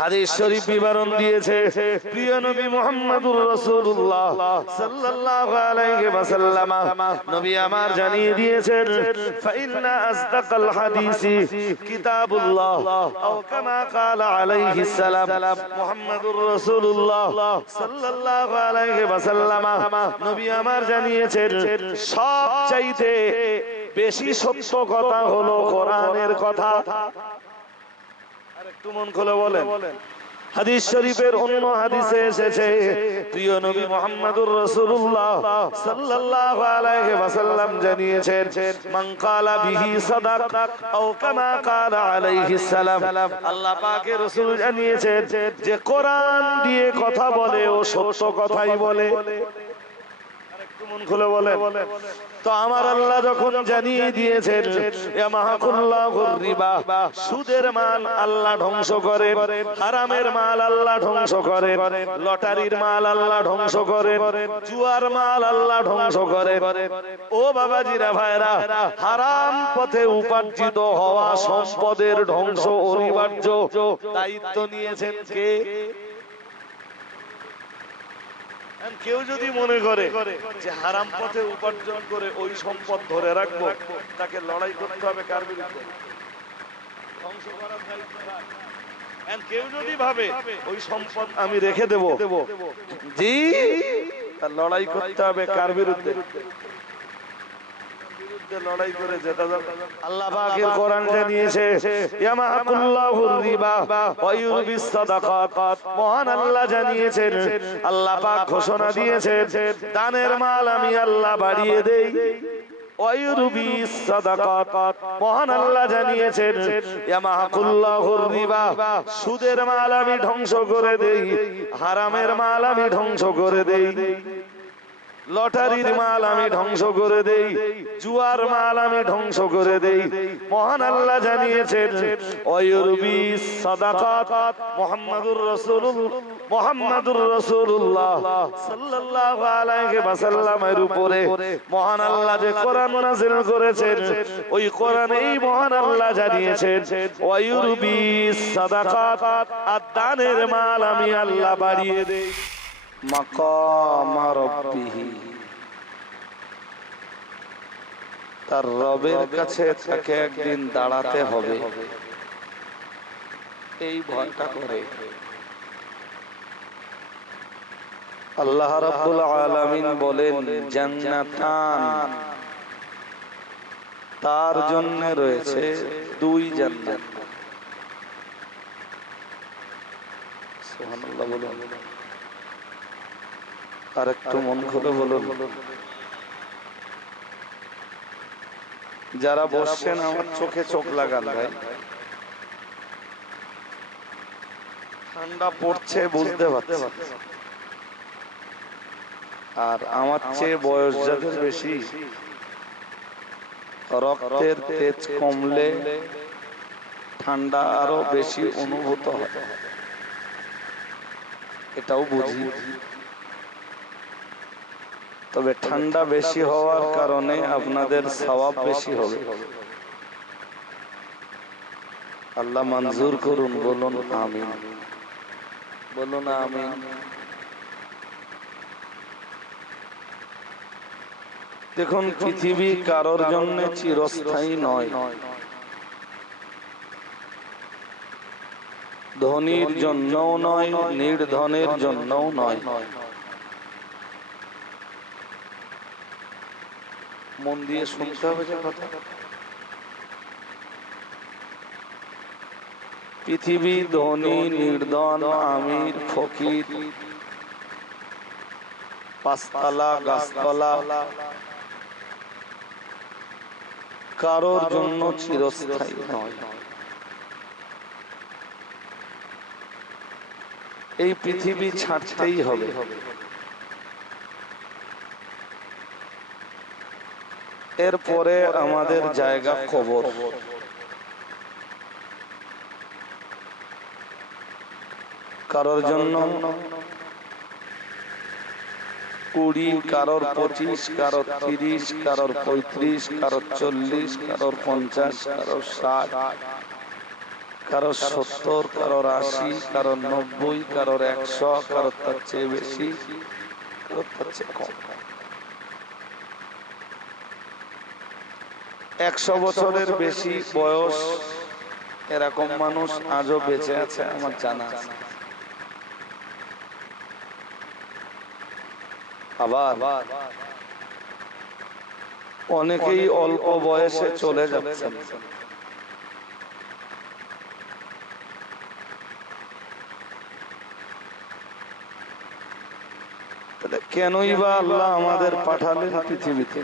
হাদিস শরীফ বিবরণ দিয়েছে প্রিয় নবী মুহাম্মদুর রাসূলুল্লাহ সাল্লাল্লাহু আলাইহি ওয়াসাল্লাম নবী আমার জানিয়ে দিয়েছেন ফাইন্না আসদাকাল হাদিসি কিতাবুল্লাহ আও কামা ক্বালা আলাইহিস সালাম মুহাম্মদুর রাসূলুল্লাহ সাল্লাল্লাহু আলাইহি ওয়াসাল্লাম নবী আমার জানিয়েছেন সবচাইতে বেশি সত্য কথা হলো কোরআনের কথা। একটু মন খুলে বলেন। হাদিস শরীফের অন্য হাদিসে এসেছে প্রিয় নবী মুহাম্মদুর রাসূলুল্লাহ সাল্লাল্লাহু আলাইহি ওয়াসাল্লাম জানিয়েছেন মান ক্বালা বিহি সাদাক আও কামা ক্বালা আলাইহিস সালাম আল্লাহ পাকের রাসূল জানিয়েছেন যে কোরআন দিয়ে কথা বলে ও সত্য কথাই বলে। আরেকটু মন খুলে বলেন। তো আমার আল্লাহ যখন জানিয়ে দিয়েছেন ইয়ামাহুল্লাহুর রিবা, সুদের মাল আল্লাহ ধ্বংস করেন, হারামের মাল আল্লাহ ধ্বংস করেন, লটারির মাল আল্লাহ ধ্বংস করেন, জুয়ার মাল আল্লাহ ধ্বংস করেন। ও বাবাজিরা ভাইরা, হারাম পথে উপার্জিত হওয়া সম্পদের ধ্বংস অনিবার্য। দায়িত্ব নিয়েছেন কে? কেউ যদি মনে করে যে হারাম পথে উপার্জন করে ওই সম্পদ ধরে রাখবো, তাকে লড়াই করতে হবে কার বিরুদ্ধে? ধ্বংস করার দায়িত্ব কার? কেউ যদি ভাবে ওই সম্পদ আমি রেখে দেব, জি, তার লড়াই করতে হবে কার বিরুদ্ধে? লড়াই করে যেটা আল্লাহ পাকের কোরআন জানিয়েছে ইয়ামাহুল্লাহুর রিবা ওয়া ইউরবিস সাদাকাত। মহান আল্লাহ জানিয়েছেন, আল্লাহ পাক ঘোষণা দিয়েছেন দানের মাল আমি আল্লাহ বাড়িয়ে দেই। ওয়া ইউরবিস সাদাকাত, মহান আল্লাহ জানিয়েছেন ইয়ামাহুল্লাহুর রিবা, সুদের মাল আমি ধ্বংস করে দেই, হারামের মাল আমি ধ্বংস করে দেই, লটারির মাল আমি ধ্বংস করে দেই, জুয়ার মাল আমি ধ্বংস করে দেই। মহান আল্লাহ জানিয়েছেন ওয়ায়ুরবিস সাদাকাত। মুহাম্মাদুর রাসূলুল্লাহ সাল্লাল্লাহু আলাইহি ওয়াসাল্লামের উপরে মহান আল্লাহ যে কোরআন নাযিল করেছেন, ওই কোরআনেই মহান আল্লাহ জানিয়েছেন ওয়ায়ুরবিস সাদাকাত, আর দানের মাল আমি আল্লাহ বাড়িয়ে দেই। মাকামা রাব্বিহি, তার রবের কাছে তাকে একদিন দাঁড়াতে হবে, এই ভয়টা করে। আল্লাহ রাব্বুল আলামিন বলেন জান্নাতান, তার জন্য রয়েছে দুই জান্নাত। সুবহানাল্লাহ বলুন। আর একটু মন খুলে বলুন। যারা বসছেন আমার চোখে চোখ লাগান ভাই, ঠান্ডা পড়ছে বুঝতে পারছি, আর আমার চেয়ে বয়স যাদের বেশি, রক্তের তেজ কমলে ঠান্ডা আরো বেশি অনুভূত হয়, এটাও বুঝি। তবে ঠান্ডা বেশি হওয়ার কারণে আপনাদের সওয়াব বেশি হবে। আল্লাহ মঞ্জুর করুন, বলুন আমিন, বলুন আমিন। দেখুন, পৃথিবী কারোর জন্য চিরস্থায়ী নয়। ধনীর জন্যও নয়, নির্ধনের জন্যও নয়। মন দিয়ে শুনতে হবে যে কথা। পৃথিবী ধনী, নির্ধন, আমির, ফকির, পাঁচতলা, গাছতলা, কারোর জন্য চিরস্থায়ী নয়। এই পৃথিবী ছাড়তেই হবে। এরপরে আমাদের জায়গা কবর। কারোর জন্য 20, কারোর 25, কারোর 30, কারোর 35, কারোর 40, কারোর 50, কারোর 60, কারোর 70, কারোর 80, কারোর 90, কারোর 100, কারোর তার চেয়ে বেশি, কারোর তার চেয়ে কম। 100 বছরের বেশি বয়স এরকম মানুষ আজও বেঁচে আছে আমার জানা আছে। আবার অনেকেই অল্প বয়সে চলে যাচ্ছেন। তাহলে কেনই বা আল্লাহ আমাদের পাঠালেন পৃথিবীতে?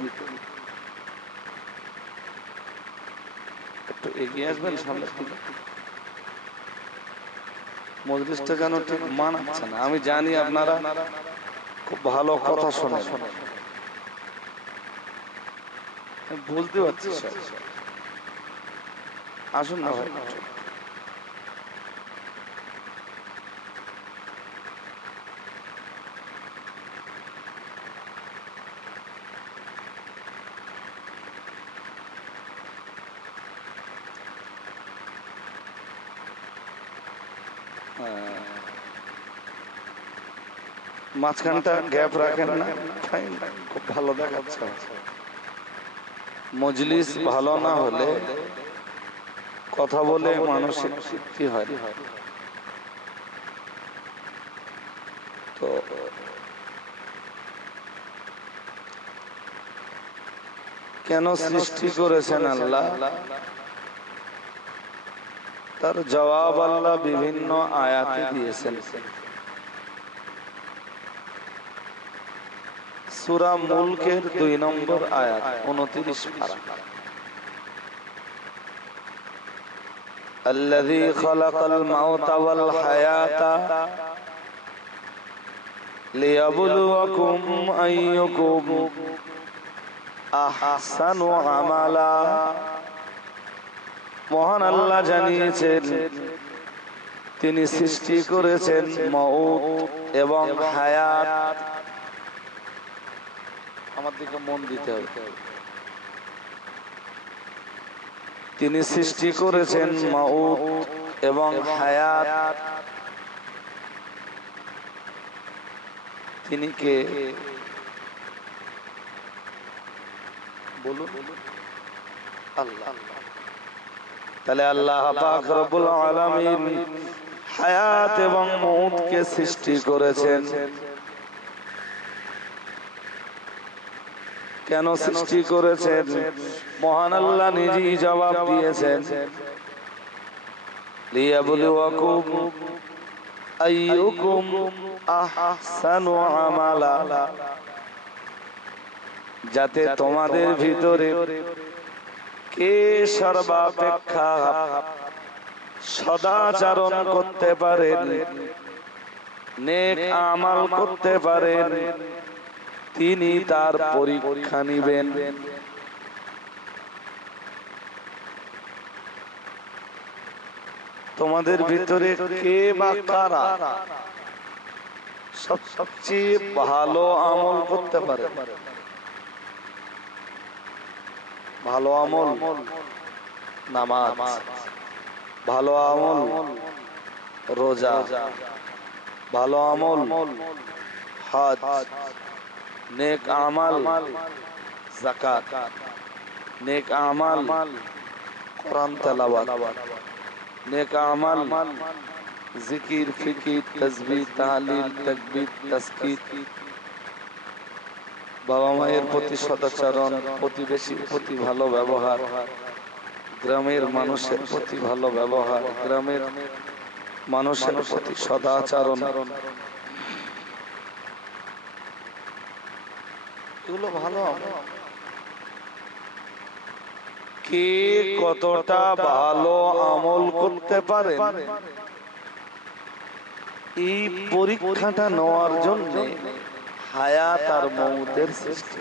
একটু এগিয়ে আসবেন সামনে থেকে। মজলিসটা যেন ঠিক মানাচ্ছে না। আমি জানি আপনারা খুব ভালো কথা শোনেন, বুঝতে পারছি স্যার। আসুন না ভাই। মাঝখানটা গ্যাপ রাখেন না, খুব ভালো দেখাচ্ছে। মজলিস ভালো না হলে কথা বলে মানসিক তৃপ্তি হয়। তো কেন সৃষ্টি করেছেন আল্লাহ, তার জবাব আল্লাহ বিভিন্ন আয়াতে দিয়েছেন। সূরা মুলকের 2 নম্বর আয়াত 29 পারা। الذي خلق الموت والحياة ليبلوكم أيكم أحسن عملا। মহান আল্লাহ জানিয়েছেন তিনি সৃষ্টি করেছেন মউত এবং হায়াত। আমার দিকে মন দিতে হবে। তিনি সৃষ্টি করেছেন মউত এবং হায়াত। তিনি কে বলুন? আল্লাহ। তাহলে আল্লাহ পাক রব্বুল আলামিন হায়াত এবং মউতকে সৃষ্টি করেছেন। কেন সৃষ্টি করেছেন? মহান আল্লাহ নিজেই জবাব দিয়েছেন, লিয়াবলুয়াকুম আইয়ুকুম আহসানু আমালা, যাতে তোমাদের ভিতরে কে সর্বাপেক্ষা সদাচরণ করতে পারেন, নেক আমল করতে পারেন, তিনি তার পরীক্ষা নিবেন। তোমাদের ভিতরে কে বা কারা সবচেয়ে ভালো আমল করতে পারে? ভালো আমল নামাজ, ভালো আমল রোজা, ভালো আমল হজ, নেক আমাল যাকাত, নেক আমাল কোরআন তেলাওয়াত, নেক আমাল জিকির, ফিকির, তাসবিহ, তাহলিল, তাকবীর, তাসকিত, বাবা মায়ের প্রতি সদাচরণ, প্রতিবেশীর প্রতি ভালো ব্যবহার, গ্রামের মানুষের প্রতি ভালো ব্যবহার, গ্রামের মানুষের প্রতি সদাচরণ, এগুলো ভালো। কে কতটা ভালো আমল করতে পারে এই পরীক্ষাটা নেওয়ার জন্য হায়াত আর মউতের সৃষ্টি।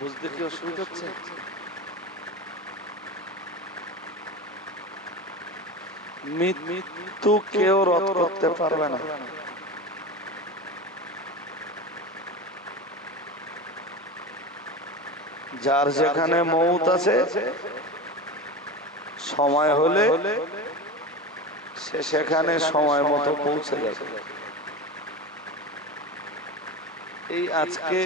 বুঝতে কি অসুবিধা হচ্ছে? মৃত্যু কেউ রদ করতে পারবে না। যার যেখানে মৌত আছে সময় হলে সে সেখানে সময় মতো পৌঁছে যাবে। এই আজকে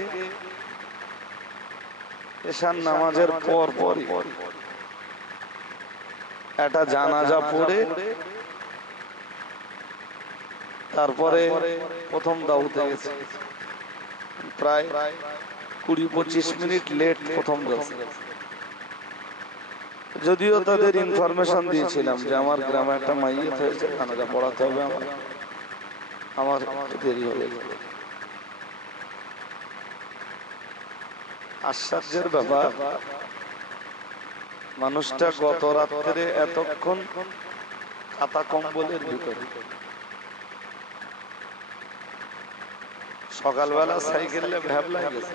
এশার নামাজের পর পরই একটা জানাজা পড়ে তারপরে প্রথম দাউতে গেছে, প্রায় 20-25 মিনিট লেট প্রথম দাউতে। যদিও তাদের ইনফরমেশন দিয়েছিলাম যে আমার গ্রামে একটা মাইয়াত হয়েছে, জানাজা পড়াতে হবে, আমার দেরি হয়ে গেল। আশ্চর্যের ব্যাপার, মানুষটা গত রাত্রে এতক্ষণ কাতা কম্বলের ভিতরে, সকালবেলা সাইকেলে ভ্যাবলায় গেছে,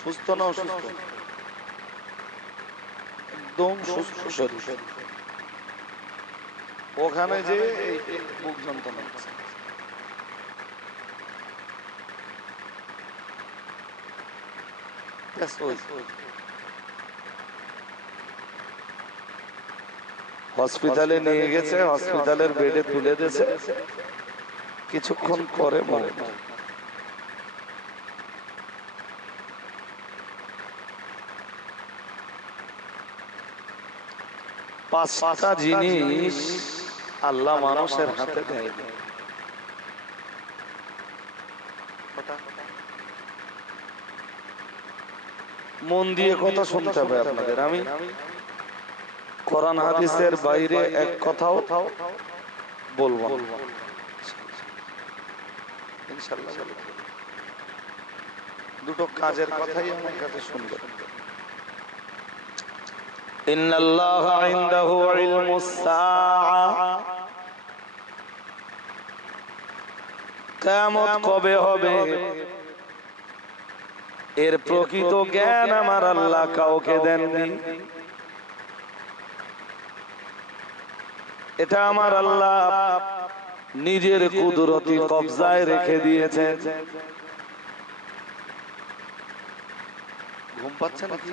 সুস্থ না অসুস্থ, একদম সুস্থ শরীর। ওখানে যে বুক যন্ত্রণা হচ্ছে। হসপিটালে নিয়ে গেছে, হসপিটালের বেডে তুলে দিয়েছে, কিছুক্ষণ পরে মরে। 5টা জিনিস আল্লাহ মানুষের হাতে দেয়। মন দিয়ে কথা শুনতে হবে আপনাদের। আমি কোরআন হাদিসের বাইরে এক কথাও বলবো ইনশাআল্লাহ। দুটো কাজের কথাই আমার কাছে শুনবেন। ইন্নাল্লাহা ইনদাহু ইলমুস সাআ, কিয়ামত কবে হবে এর প্রকৃত জ্ঞান আমার আল্লাহ কাউকে দেননি। এটা আমার আল্লাহ নিজের কুদরতি কবজায় রেখে দিয়েছেন। ঘুম পাচ্ছে নাকি?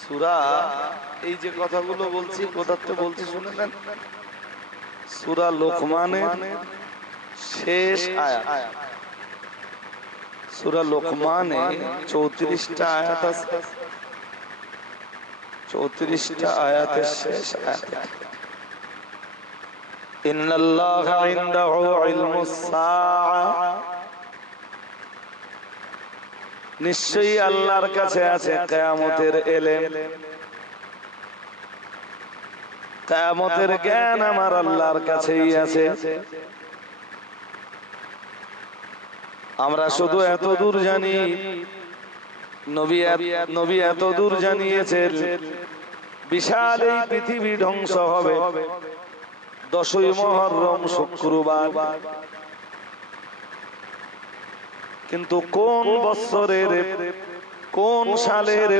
সূরা, এই যে কথাগুলো বলছি কোথা থেকে বলছি শুনে নেন। সূরা লোকমানের শেষ আয়াত। সূরা লোকমানে 34টা আয়াত আছে। 34টা আয়াতের শেষ আয়াত, ইন্নাল্লাহা ইনদাহু ইলমুস সাআ, নিশ্চয়ই আল্লাহর কাছে আছে কিয়ামতের ইলম। কিয়ামতের জ্ঞান আমার আল্লাহর কাছেই আছে। আমরা শুধু এত দূর জানি, নবী এত দূর জানিয়েছেন, বিশাল এই পৃথিবী ধ্বংস হবে 10ই মুহররম শুক্রবার। কিন্তু কোন বছরের কোন সালের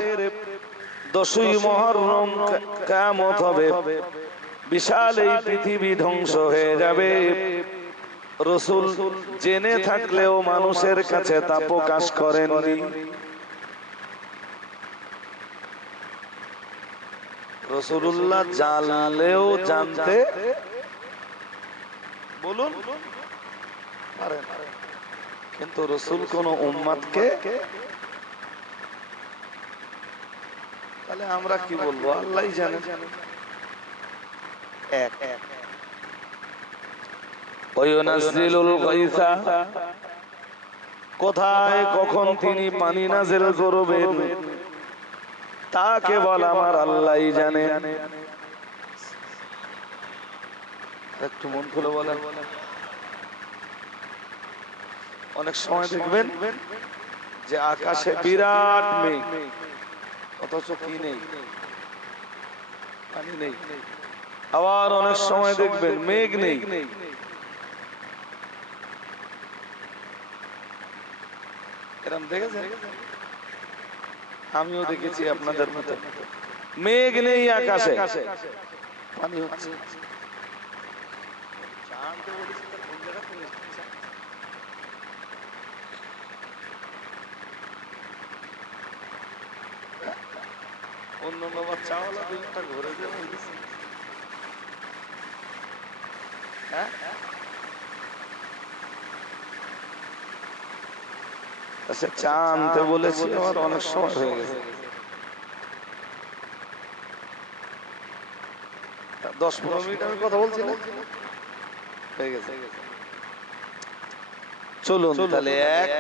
10ই মুহররম কিয়ামত হবে, বিশাল এই পৃথিবী ধ্বংস হয়ে যাবে, রাসূল জেনে থাকলেও মানুষের কাছে তা প্রকাশ করেননি। রাসূলুল্লাহ জানলেও জানতে বলুন পারেন, কিন্তু রাসূল কোন উম্মতকে, তাহলে আমরা কি বলবো? আল্লাহই জানে। এক ওয়ায়ুনাজ্জিলুল গায়সা, কোথায় কখন তিনি পানি নাযিল করবেন তা কেবল আমার আল্লাহই জানেন। একটু মন খুলে বলেন। অনেক সময় দেখবেন যে আকাশে বিরাট মেঘ, অথচ কি নেই? পানি নেই। আবার অনেক সময় দেখবেন মেঘ নেই, এরকম দেখেছেন? আমিও দেখেছি আপনাদের মতো। মেঘ নেই আকাশে, পানি হচ্ছে। অন্য চাওয়ালা দুইটা ঘুরে যাবে। হ্যাঁ, আচ্ছা চা আনতে বলেছি, আমার অনেক সময় হয়ে গেছে। 10-15 মিনিট আমি কথা বলছি না, হয়ে গেছে। চলুন তাহলে এক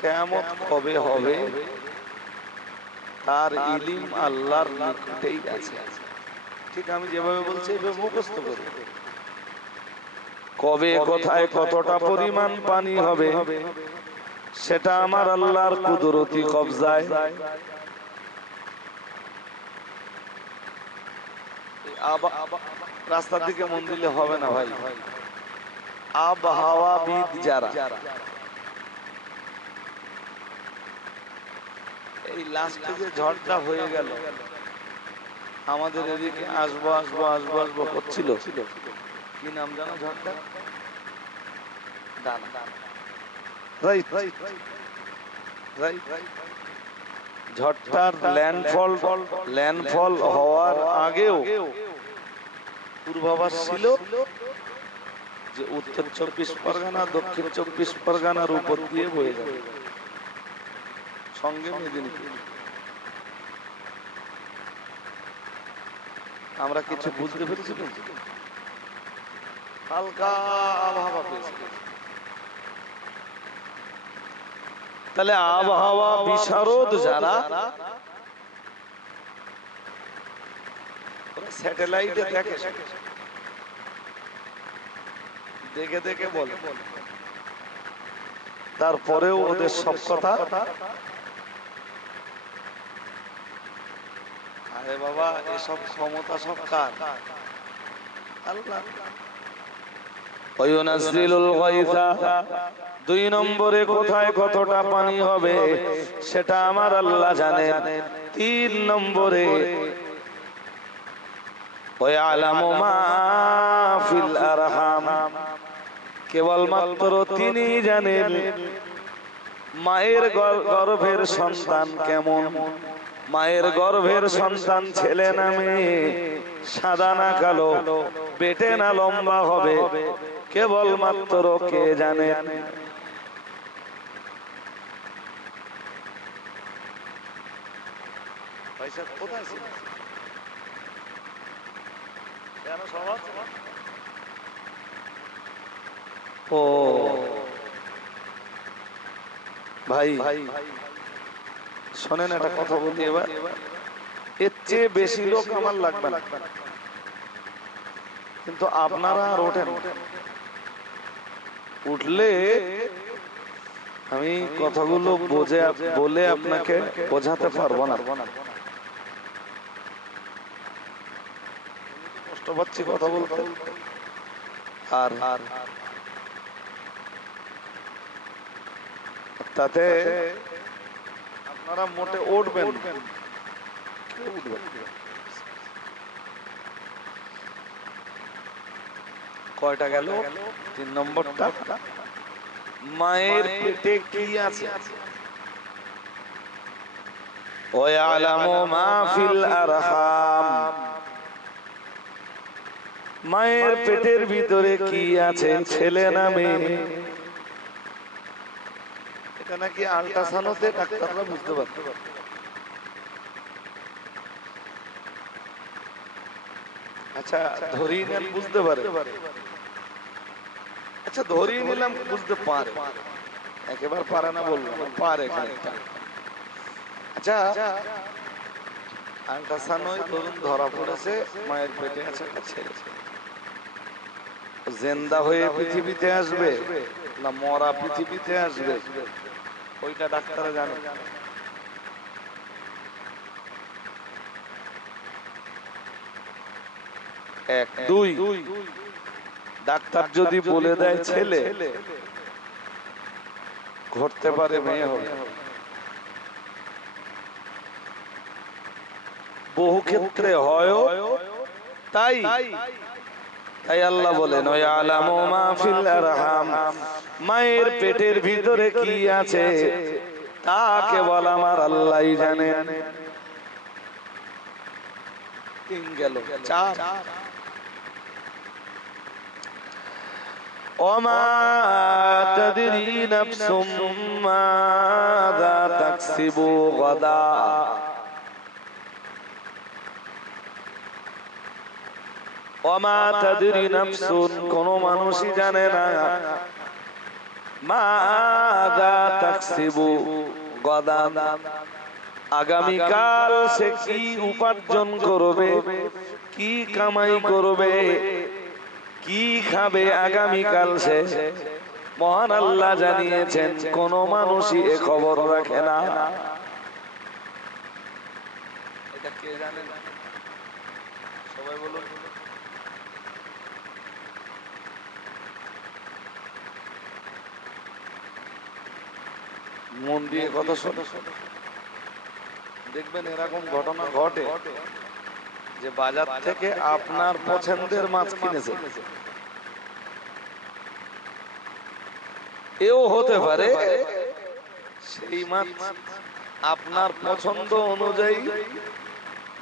কিয়ামত কবে হবে তার ইলম আল্লাহর নিকটেই আছে। ঠিক আমি যেভাবে বলছি এভাবে মুখস্থ করুন। কবে কোথায় কতটা পরিমাণ পানি হবে সেটা আমার আল্লাহর কুদরতি কবজায়। রাস্তার দিকে মন দিলে হবে না ভাই। আবহাওয়াবিদ যারা, এই লাস্টে যে ঝড়টা হয়ে গেল আমাদের এদিকে আসবো আসবো আসবো আসবো করছিল, কি নাম জানো ঝড়টা? ঝড়টার ল্যান্ডফল হওয়ার আগেও পূর্বাভাস ছিল যে উত্তর 24 পরগনা দক্ষিণ 24 পরগনার উপর দিয়ে বয়ে যাবে, সঙ্গে মেদিনীপুর। আমরা কিছু বুঝতে পেরেছি, হালকা আবহাওয়া পেয়েছি। তাহলে আবহাওয়া বিশারদ যারা, স্যাটেলাইটে দেখে, দেখে দেখে বলে, তারপরেও ওদের সব কথা আরে বাবা এসব ক্ষমতা সব কার? আল্লাহ। ওয়ায়ুনাজ্জিলুল গায়থা, 2 নম্বরে কোথায় কতটা পানি হবে সেটা আমার আল্লাহ জানেন। 3 নম্বরে ওয়ায়ালামু মা ফিল আরহাম, কেবলমাত্র তিনি জানেন মায়ের গর্ভের সন্তান কেমন, মায়ের গর্ভের সন্তান ছেলে না মেয়ে, সাদা না কালো, বেটে না লম্বা হবে, কেবলমাত্র কে জানেন। ও ভাই শোনেন একটা কথা বলি, এবার এর চেয়ে বেশি লোক আমার লাগবে না, কিন্তু আপনারা আর ওঠেন, উঠলে আমি কথাগুলো বলে আপনাকে বোঝাতে পারবো না। কষ্ট পাচ্ছি কথা বলতে। আর তাতে আপনারা মোটে উঠবেন, কয়টা গেল? 3 নম্বরটা, মায়ের পেটে কি আছে? ওয়ায়ালামু মা ফিল আরহাম, মায়ের পেটের ভিতরে কি আছে, ছেলে না মেয়ে। এটা নাকি আল্ট্রাসাউন্ডে ডাক্তাররা বুঝতে পারবে। আচ্ছা ধরিয়ে নেন বুঝতে পারে, আচ্ছা ধরিয়ে নিলাম বুঝতে পারে, একেবারে পারে না বলবো, পারে খানিকটা। আচ্ছা আল্ট্রাসাউন্ড ধরুন ধরা পড়েছে মায়ের পেটে আছে একটা ছেলে, জিন্দা হয়ে পৃথিবীতে আসবে না মরা পৃথিবীতে আসবে, ওইটা ডাক্তারে জানে। এক, দুই, ডাক্তার যদি বলে দেয় ছেলে, ঘটতে পারে মেয়ে হবে। বহু ক্ষেত্রে হয় তাই তাই আল্লাহ বলেন ওয়ালামু মা ফিল আরহাম, মায়ের পেটের ভিতরে কি আছে তা কেবল আমার আল্লাহই জানেন। তিন গেল, চার। ওমা তাদরি নাফসুম মাযা তাকসিবু গাদা, ওমা তাদরি নাফসুন, কোন মানুষই জানে না, মাযা তাকসিবু গাদান, আগামীকাল সে কি উপার্জন করবে, কি কামাই করবে, কি খাবে আগামীকাল সে মহান আল্লাহ জানিয়েছেন, কোন মানুষই এ খবর রাখে না। এটা কে জানে? সবাই বলুন। মন দিয়ে কথা শোনো, দেখবেন এরকম ঘটনা ঘটে যে বাজার থেকে আপনার পছন্দের মাছ কিনেছে, এও হতে পারে সেই মাছ আপনার পছন্দ অনুযায়ী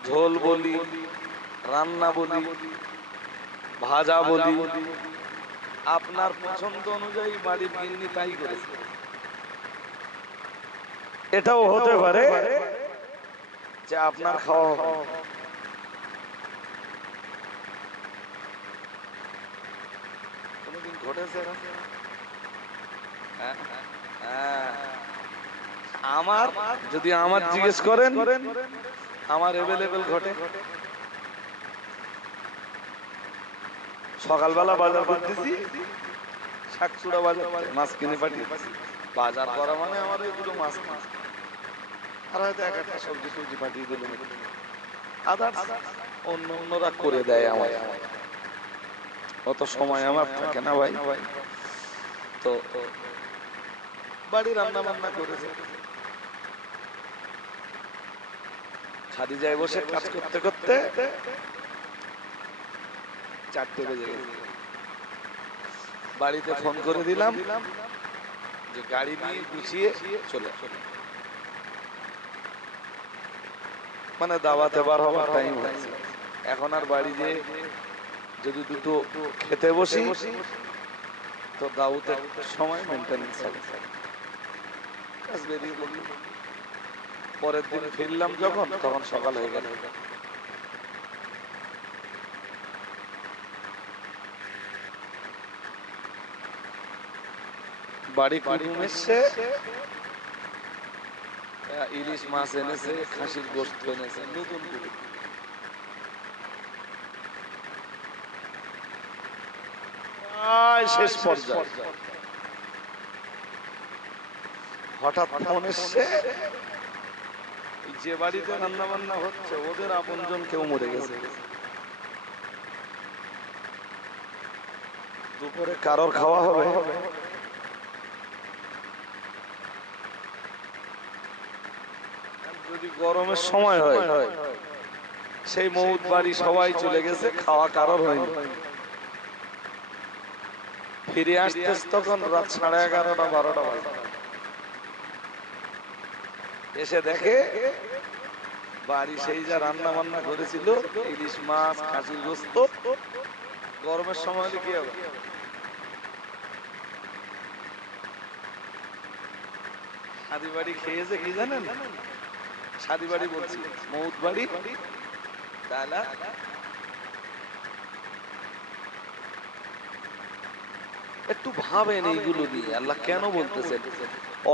ঝোল বলি, রান্না বলি, ভাজা বলি, আপনার পছন্দ অনুযায়ী বাড়ির গিন্নি তাই করেছে। এটাও হতে পারে যে আপনার খাওয়া হবে। কোনদিন ঘটেছে? আমার যদি আমার জিজ্ঞেস করেন, আমার এভেলেবেল ঘটে। সকালবেলা বাজার করতেছি, শাকচুড়া বাজার, মাছ কিনে পাঠিয়ে, বাজার করা মানে আমার এগুলো মাছ আর হয়তো এক একটা সবজি টবজি পাঠিয়ে দিল, আদার্স অন্য অন্যরা করে দেয় আমার, অত সময় আমার থাকে না ভাই। তো বাড়ি রান্না বান্না করেছে, খাদিজায় বসে কাজ করতে করতে 4টে বেজে গেছে। বাড়িতে ফোন করে দিলাম যে গাড়ি নিয়ে গুছিয়ে চলে, মানে দাওয়াতে বার হওয়ার টাইম হয়েছে। এখন আর বাড়ি যেয়ে যদি দুটো খেতে বসি তো দাওয়াতের সময় মেনটেনেন্স হবে। পরের দিন ফিরলাম যখন, তখন সকাল হয়ে গেল। বাড়ি কুটুম এসছে, ইলিশ মাছ এনেছে, খাসির গোশত এনেছে, নতুন কুটুম। শেষ পর্যায়ে হঠাৎ ফোন এসছে, যে বাড়িতে রান্না বান্না হচ্ছে ওদের আপনজন কেউ মরে গেছে। দুপুরে কারোর খাওয়া হবে, যদি গরমের সময় হয় সেই মৌত বাড়ি সবাই চলে গেছে, খাওয়া কারোর হয়নি। ফিরে আসতে তখন রাত 11:30 12টা বাজে। এসে দেখে বাড়ি সেই যা রান্না বান্না করেছিল, ইলিশ মাছ, খাসির গোশত, গরমের সময় হলে কি হবে? শাদি বাড়ি খেয়েছে কি জানেন? শাদি বাড়ি বলছি, মৌত বাড়ি, তাহলে একটু ভাবেন এইগুলো নিয়ে আল্লাহ কেন বলতেছেন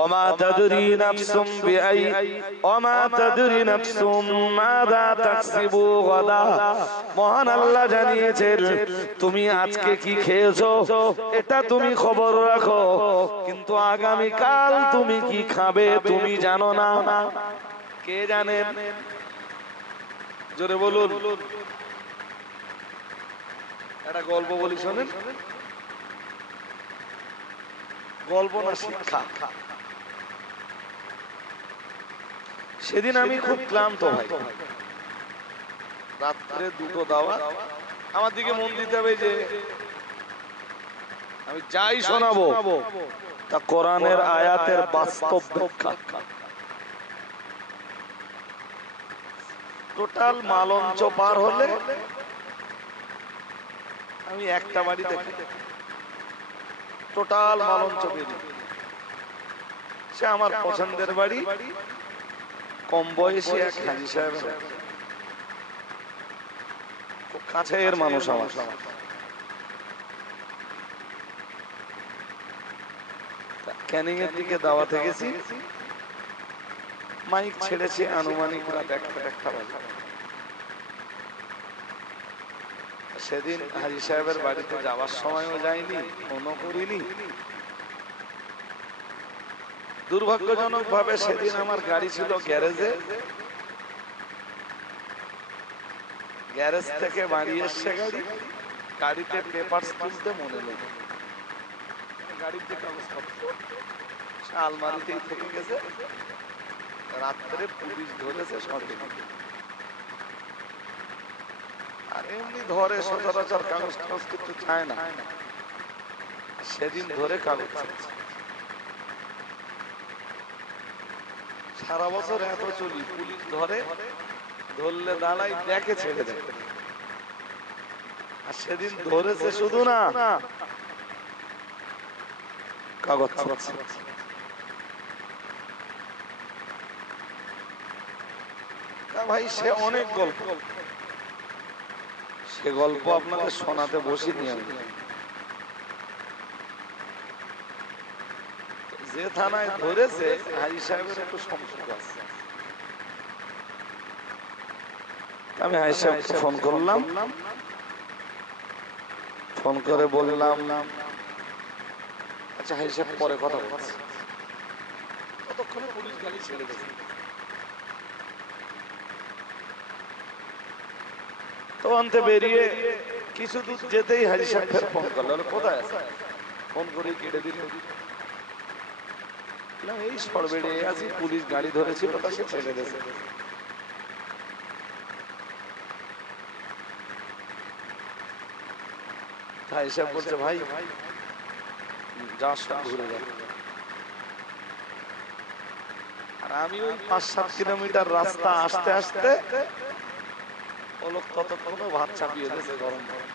ওমা তাদরি নাফসুম বিআই, ওমা তাদরি নাফসুম মাযা তাকসিবু গাদা। মহান আল্লাহ জানিয়েছেন তুমি আজকে কি খেয়েছো এটা তুমি খবর রাখো, কিন্তু আগামী কাল তুমি কি খাবে তুমি জানো না। কে জানেন? জোরে বলুন। একটা গল্প বলি শোনেন, গল্প না শিক্ষা। সেদিন আমি খুব ক্লান্ত ভাই, রাত্রে দুটো দাওয়াত, আমার দিকে মন দিতে হবে যে আমি যাই শোনাবো তা কোরআনের আয়াতের বাস্তব ব্যাখ্যা। টোটাল মালঞ্চ পার হলে আমি একটা বাড়ি দেখি, টোটাল মালঞ্চ বেরিয়ে সে আমার পছন্দের বাড়ি, কম বয়সী এক হাজী সাহেব, খুব কাছের মানুষ আমার। ক্যানিং এর দিকে দাওয়াতে গেছি, মাইক ছেড়েছি আনুমানিক রাত 1টা বাজে। সেদিন হাজী সাহেবের বাড়িতে যাওয়ার সময়ও যায়নি, ফোনও করিনি। দুর্ভাগ্যজনক ভাবে সেদিন আমার গাড়ি ছিল গ্যারেজে, গ্যারেজ থেকে বাড়ি এসছে গাড়িতে পেপার তুলতে মনে নেই, গাড়ির যে কাগজপত্র আলমারিতেই থেকে গেছে। রাত্রে পুলিশ ধরেছে সঠিক, আর এমনি ধরে সচরাচর কাগজ টাগজ কিছু চায় না, সেদিন ধরে কাগজ। সারা বছর এত চলি, পুলিশ ধরে, ধরলে দাঁড়াই, দেখে ছেড়ে দেয়। আর সেদিন ধরেছে শুধু না, কাগজ ভাই। সে অনেক গল্প, সে গল্প আপনাকে শোনাতে বসিনি আমি। যে থানায় ধরেছে হাজী সাহেবের একটু সম্পর্ক আছে। আমি হাজী সাহেবকে ফোন করলাম, ফোন করে বললাম আচ্ছা হাজী সাহেব পরে কথা বলছি। ততক্ষণে পুলিশ গাড়ি ছেড়ে গেছে। তো আনতে বেরিয়ে কিছু দূর যেতেই হাজী সাহেব ফের ফোন করলো, কোথায় আছে? ফোন করে কেটে দিল। এই সরবেড়ে আছি, পুলিশ গাড়ি ধরেছিল, তা সে ছেড়ে দিয়েছে। হাজী সাহেব বলছে ভাই যাওয়ার সময় ঘুরে যাবে। আর আমি ওই 5-7 কিলোমিটার রাস্তা আসতে আসতে ও লোক ততক্ষণও ভাত চাপিয়ে দিয়েছে গরম গরম।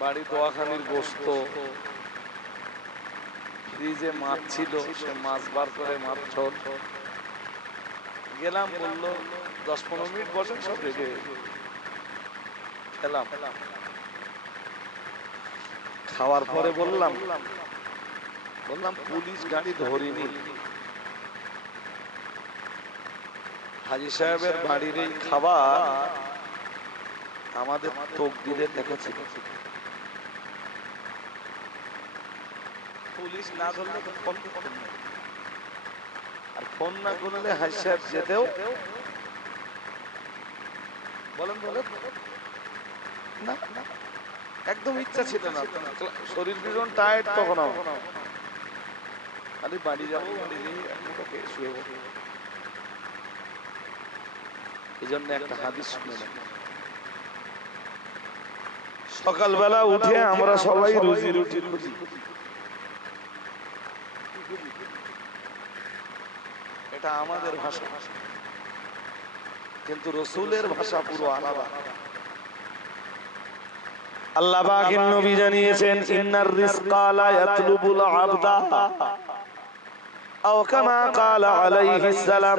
বাড়ি দোয়াখানির গোস্ত, ফ্রিজে মাছ ছিল, সে মাছ বার করে মাছ ঝোল। গেলাম, বললো 10-15 মিনিট বসেন, সব রেডি হয়ে খেলাম। খাওয়ার পরে বললাম পুলিশ গাড়ি ধরিনি, হাজী সাহেবের বাড়ির এই খাবার আমাদের তকদিরে লেখা ছিল। পুলিশ না ধরলে তো ফোন করতেন না, আর ফোন না করলে হাজী সাহেব যেতেও বলেন না, একদম ইচ্ছা ছিল না। শরীর ভীষণ টায়ার্ড তখন, খালি বাড়ি যাবো, বাড়ি গিয়ে শুয়ে পড়বো। এই জন্য একটা হাদিস শুনে নেন। সকালবেলা উঠে আমরা সবাই রুজি রুটি খুঁজি, এটা আমাদের ভাষা, কিন্তু রাসূলের ভাষা পুরো আলাদা। আল্লাহ পাকের নবী জানিয়েছেন ইন্নার রিজকা লা ইয়াতলুবুল আবদা আও কামা ক্বালা আলাইহিস সালাম।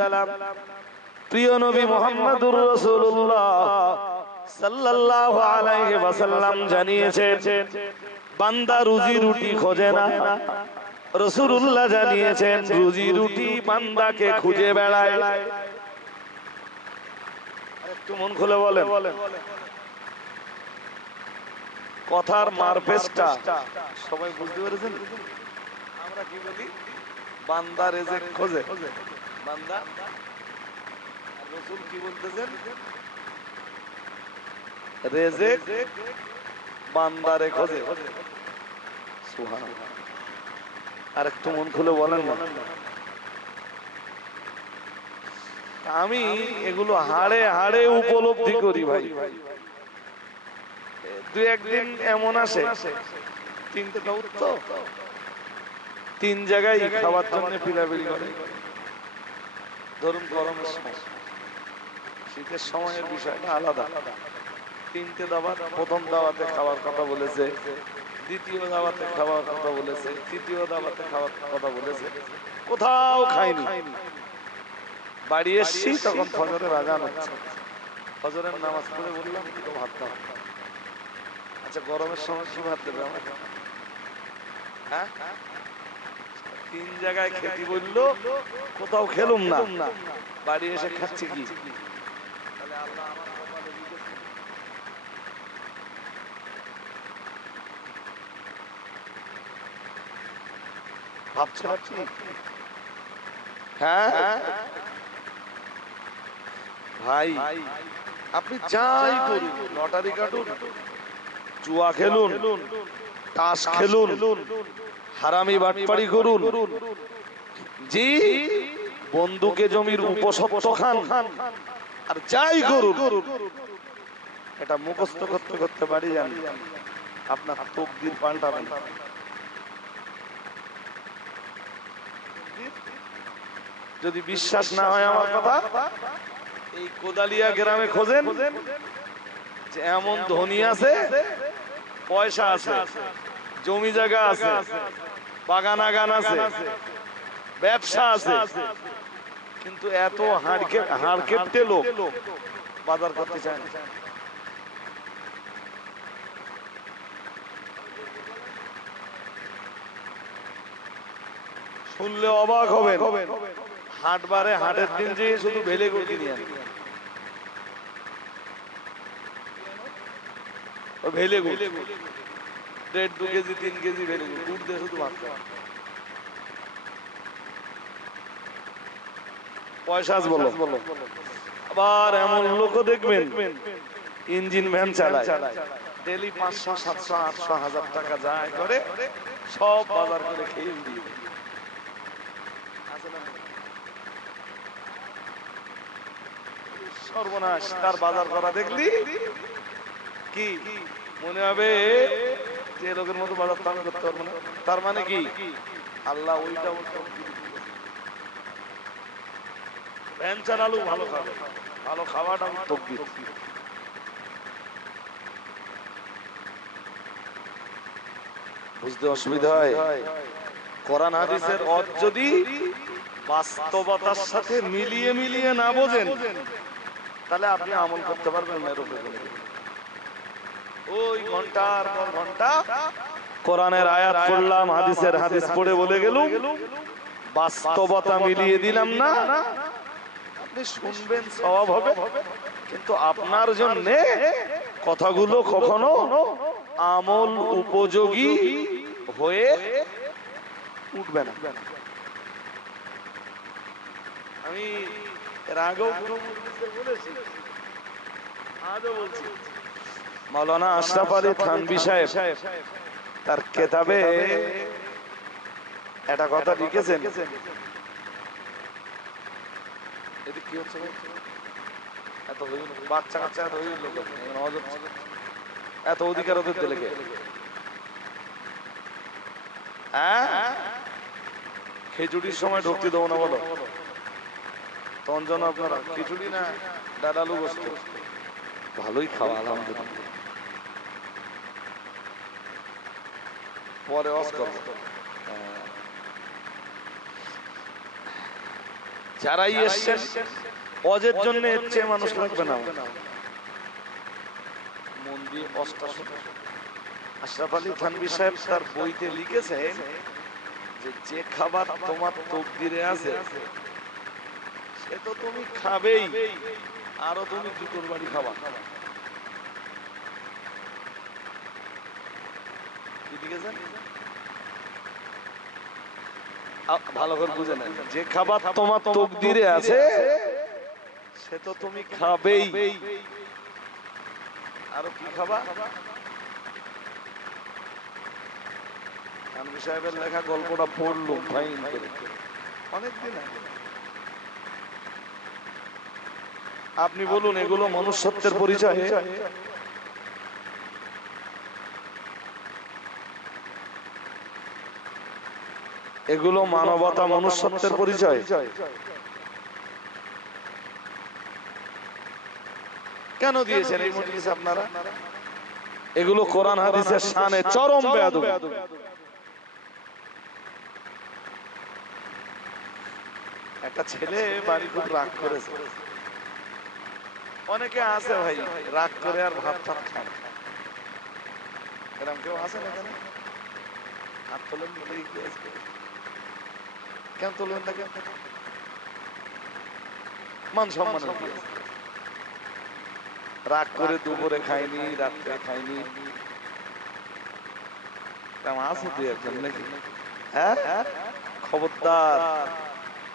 প্রিয় নবী মুহাম্মদুর রাসূলুল্লাহ সাল্লাল্লাহু আলাইহি ওয়াসাল্লাম জানিয়েছেন বান্দা রুজি রুটি খোঁজে না, রাসূলুল্লাহ জানিয়েছেন রুজি রুটি বান্দাকে খুঁজে বেড়ায়। একটু মন খুলে বলেন, কথার মারপেসটা সবাই বুঝতে পেরেছেন? আমরা কি বলি? বান্দা রেজেক খোঁজে, বান্দা। রাসূল কি বলতেছেন? রেজেক বান্দারে খোঁজে। সুবহানাল্লাহ। আর একটু মন খুলে বলেন না। আমি এগুলো হাড়ে হাড়ে উপলব্ধি করি ভাই। দু একদিন এমন আসে, তিনটে দাউদ তো তিন জায়গায় খাওয়ার জন্য পিলাপিলি করে। ধরুন গরমের সময়, শীতের সময়ের বিষয়টা আলাদা। তিনটে দাওয়াত, প্রথম দাওয়াতে খাওয়ার কথা বলেছে, দ্বিতীয় দাওয়াতে খাওয়ার কথা বলেছে, তৃতীয় দাওয়াতে খাওয়ার কথা বলেছে, কোথাও খাইনি। বাড়ি এসছি তখন ফজরের আজান হচ্ছে, ফজরের নামাজ পড়ে বললাম দুটো ভাত দাও। আচ্ছা গরমের সময় কি ভাত দেবে আমাকে? হ্যাঁ, তিন জায়গায় খেতে বললো, কোথাও খেলুম না, বাড়ি এসে খাচ্ছি কি? তাহলে আল্লাহ আমার কপালে লিখেছে। ভাবছেন আপনি? হ্যাঁ ভাই, আপনি যাই করুন, লটারি কাটুন, জুয়া খেলুন, তাস খেলুন, হারামি বাটপাড়ি করুন, জি বন্ধুকে জমির উপসত্ব খান, আর যাই করুন, এটা মুখস্থ করতে করতে বাড়ি যান, আপনার তকদির পাল্টাবেন। যদি বিশ্বাস না হয় আমার কথা, এই কোদালিয়া গ্রামে খোঁজেন, যে এমন ধনী আছে, পয়সা আছে, জমি জায়গা আছে, বাগান আগান আছে, ব্যবসা আছে, কিন্তু এত হাড় কেটে লোক বাজার করতে চায় না। শুনলে অবাক হবেন, হাটবারে হাটের দিন যে শুধু ভেলে গুড় নিয়ে আনে, ভেলে গুড় 1.5-2 কেজি 3 কেজি ভেলে গুড় দিয়ে শুধু ভাত খায়। পয়সা বলো, আবার এমন লোকও দেখবেন ইঞ্জিন ভ্যান চালায়, ডেলি 500, 700, 800, 1000 টাকা যায় করে, সব বাজার করে খেয়ে দিয়ে সর্বনাশ। তার বাজার করা দেখলি কি মনে হবে যে লোকের মতো বাজার তো আমি করতে পারবো না। তার মানে কি আল্লাহ ওইটা ভ্যান চালালু ভালো খাবে, ভালো খাওয়াটা তকদির। বুঝতে অসুবিধা হয়? কোরআন হাদিসের অর্থ যদি বাস্তবতার সাথে মিলিয়ে মিলিয়ে না বোঝেন, তাহলে আপনি আমল করতে পারবেন না। ওই ঘন্টার পর ঘন্টা কোরআনের আয়াত পড়লাম, হাদিসের হাদিস পড়ে বলে গেলুম, বাস্তবতা মিলিয়ে দিলাম না, আপনি শুনবেন সওয়াব হবে, কিন্তু আপনার জন্য কথাগুলো কখনো আমল উপযোগী হয়ে উঠবে না। আমি এর আগেও বলেছি, আজও বলছি, মাওলানা আশরাফ আলী থানভী সাহেব তার কেতাবে একটা কথা লিখেছেন। এদিকে কি হচ্ছে? এত বাচ্চা কাচ্চা এত লোক এত অধিকার ওদের দিলে কে? হ্যাঁ, খিচুড়ির সময় ঢুকতে দেবো না বলো, তখন যেন আপনারা খিচুড়ি না ডাডালু গোস্ত ভালোই খাওয়া আলহামদুলিল্লাহ, পরে অস করব। যারাই এসছেন অজের জন্য এসছে, মানুষ লাগবে না। মন দিয়ে অস্টা আশরাফ আলী থানভী সাহেব তার বইতে লিখেছেন যে যে খাবার তোমার তকদিরে আছে সে তো তুমি খাবেই, আরো তুমি জুতোর বাড়ি খাবা। কি লিখেছেন ভালো করে বুঝে নেন, যে খাবার তোমার তকদিরে আছে সে তো তুমি খাবেই, আরো কি খাবা। থানভী সাহেবের লেখা গল্পটা পড়লুম ফাইন করে অনেকদিন আগে। আপনি বলুন এগুলো মনুষ্যত্বের পরিচয়? এগুলো মানবতা মনুষ্যত্বের পরিচয়? কেন দিয়েছেন এই নোটিশ আপনারা? এগুলো কোরআন হাদিসের শানে চরম বেয়াদবি। একটা ছেলে বাড়ি খুব রাগ করেছে। অনেকে আছে ভাই রাগ করে আর ভাত টাত খায় না। এরকম কেউ আছেন এখানে? হাত তোলেন, কেন তোলেন না? কেন? মান সম্মান রাগ করে দুপুরে খাইনি, রাত্রে খাইনি, কেমন আছে তুই একজন নাকি? হ্যাঁ, খবরদার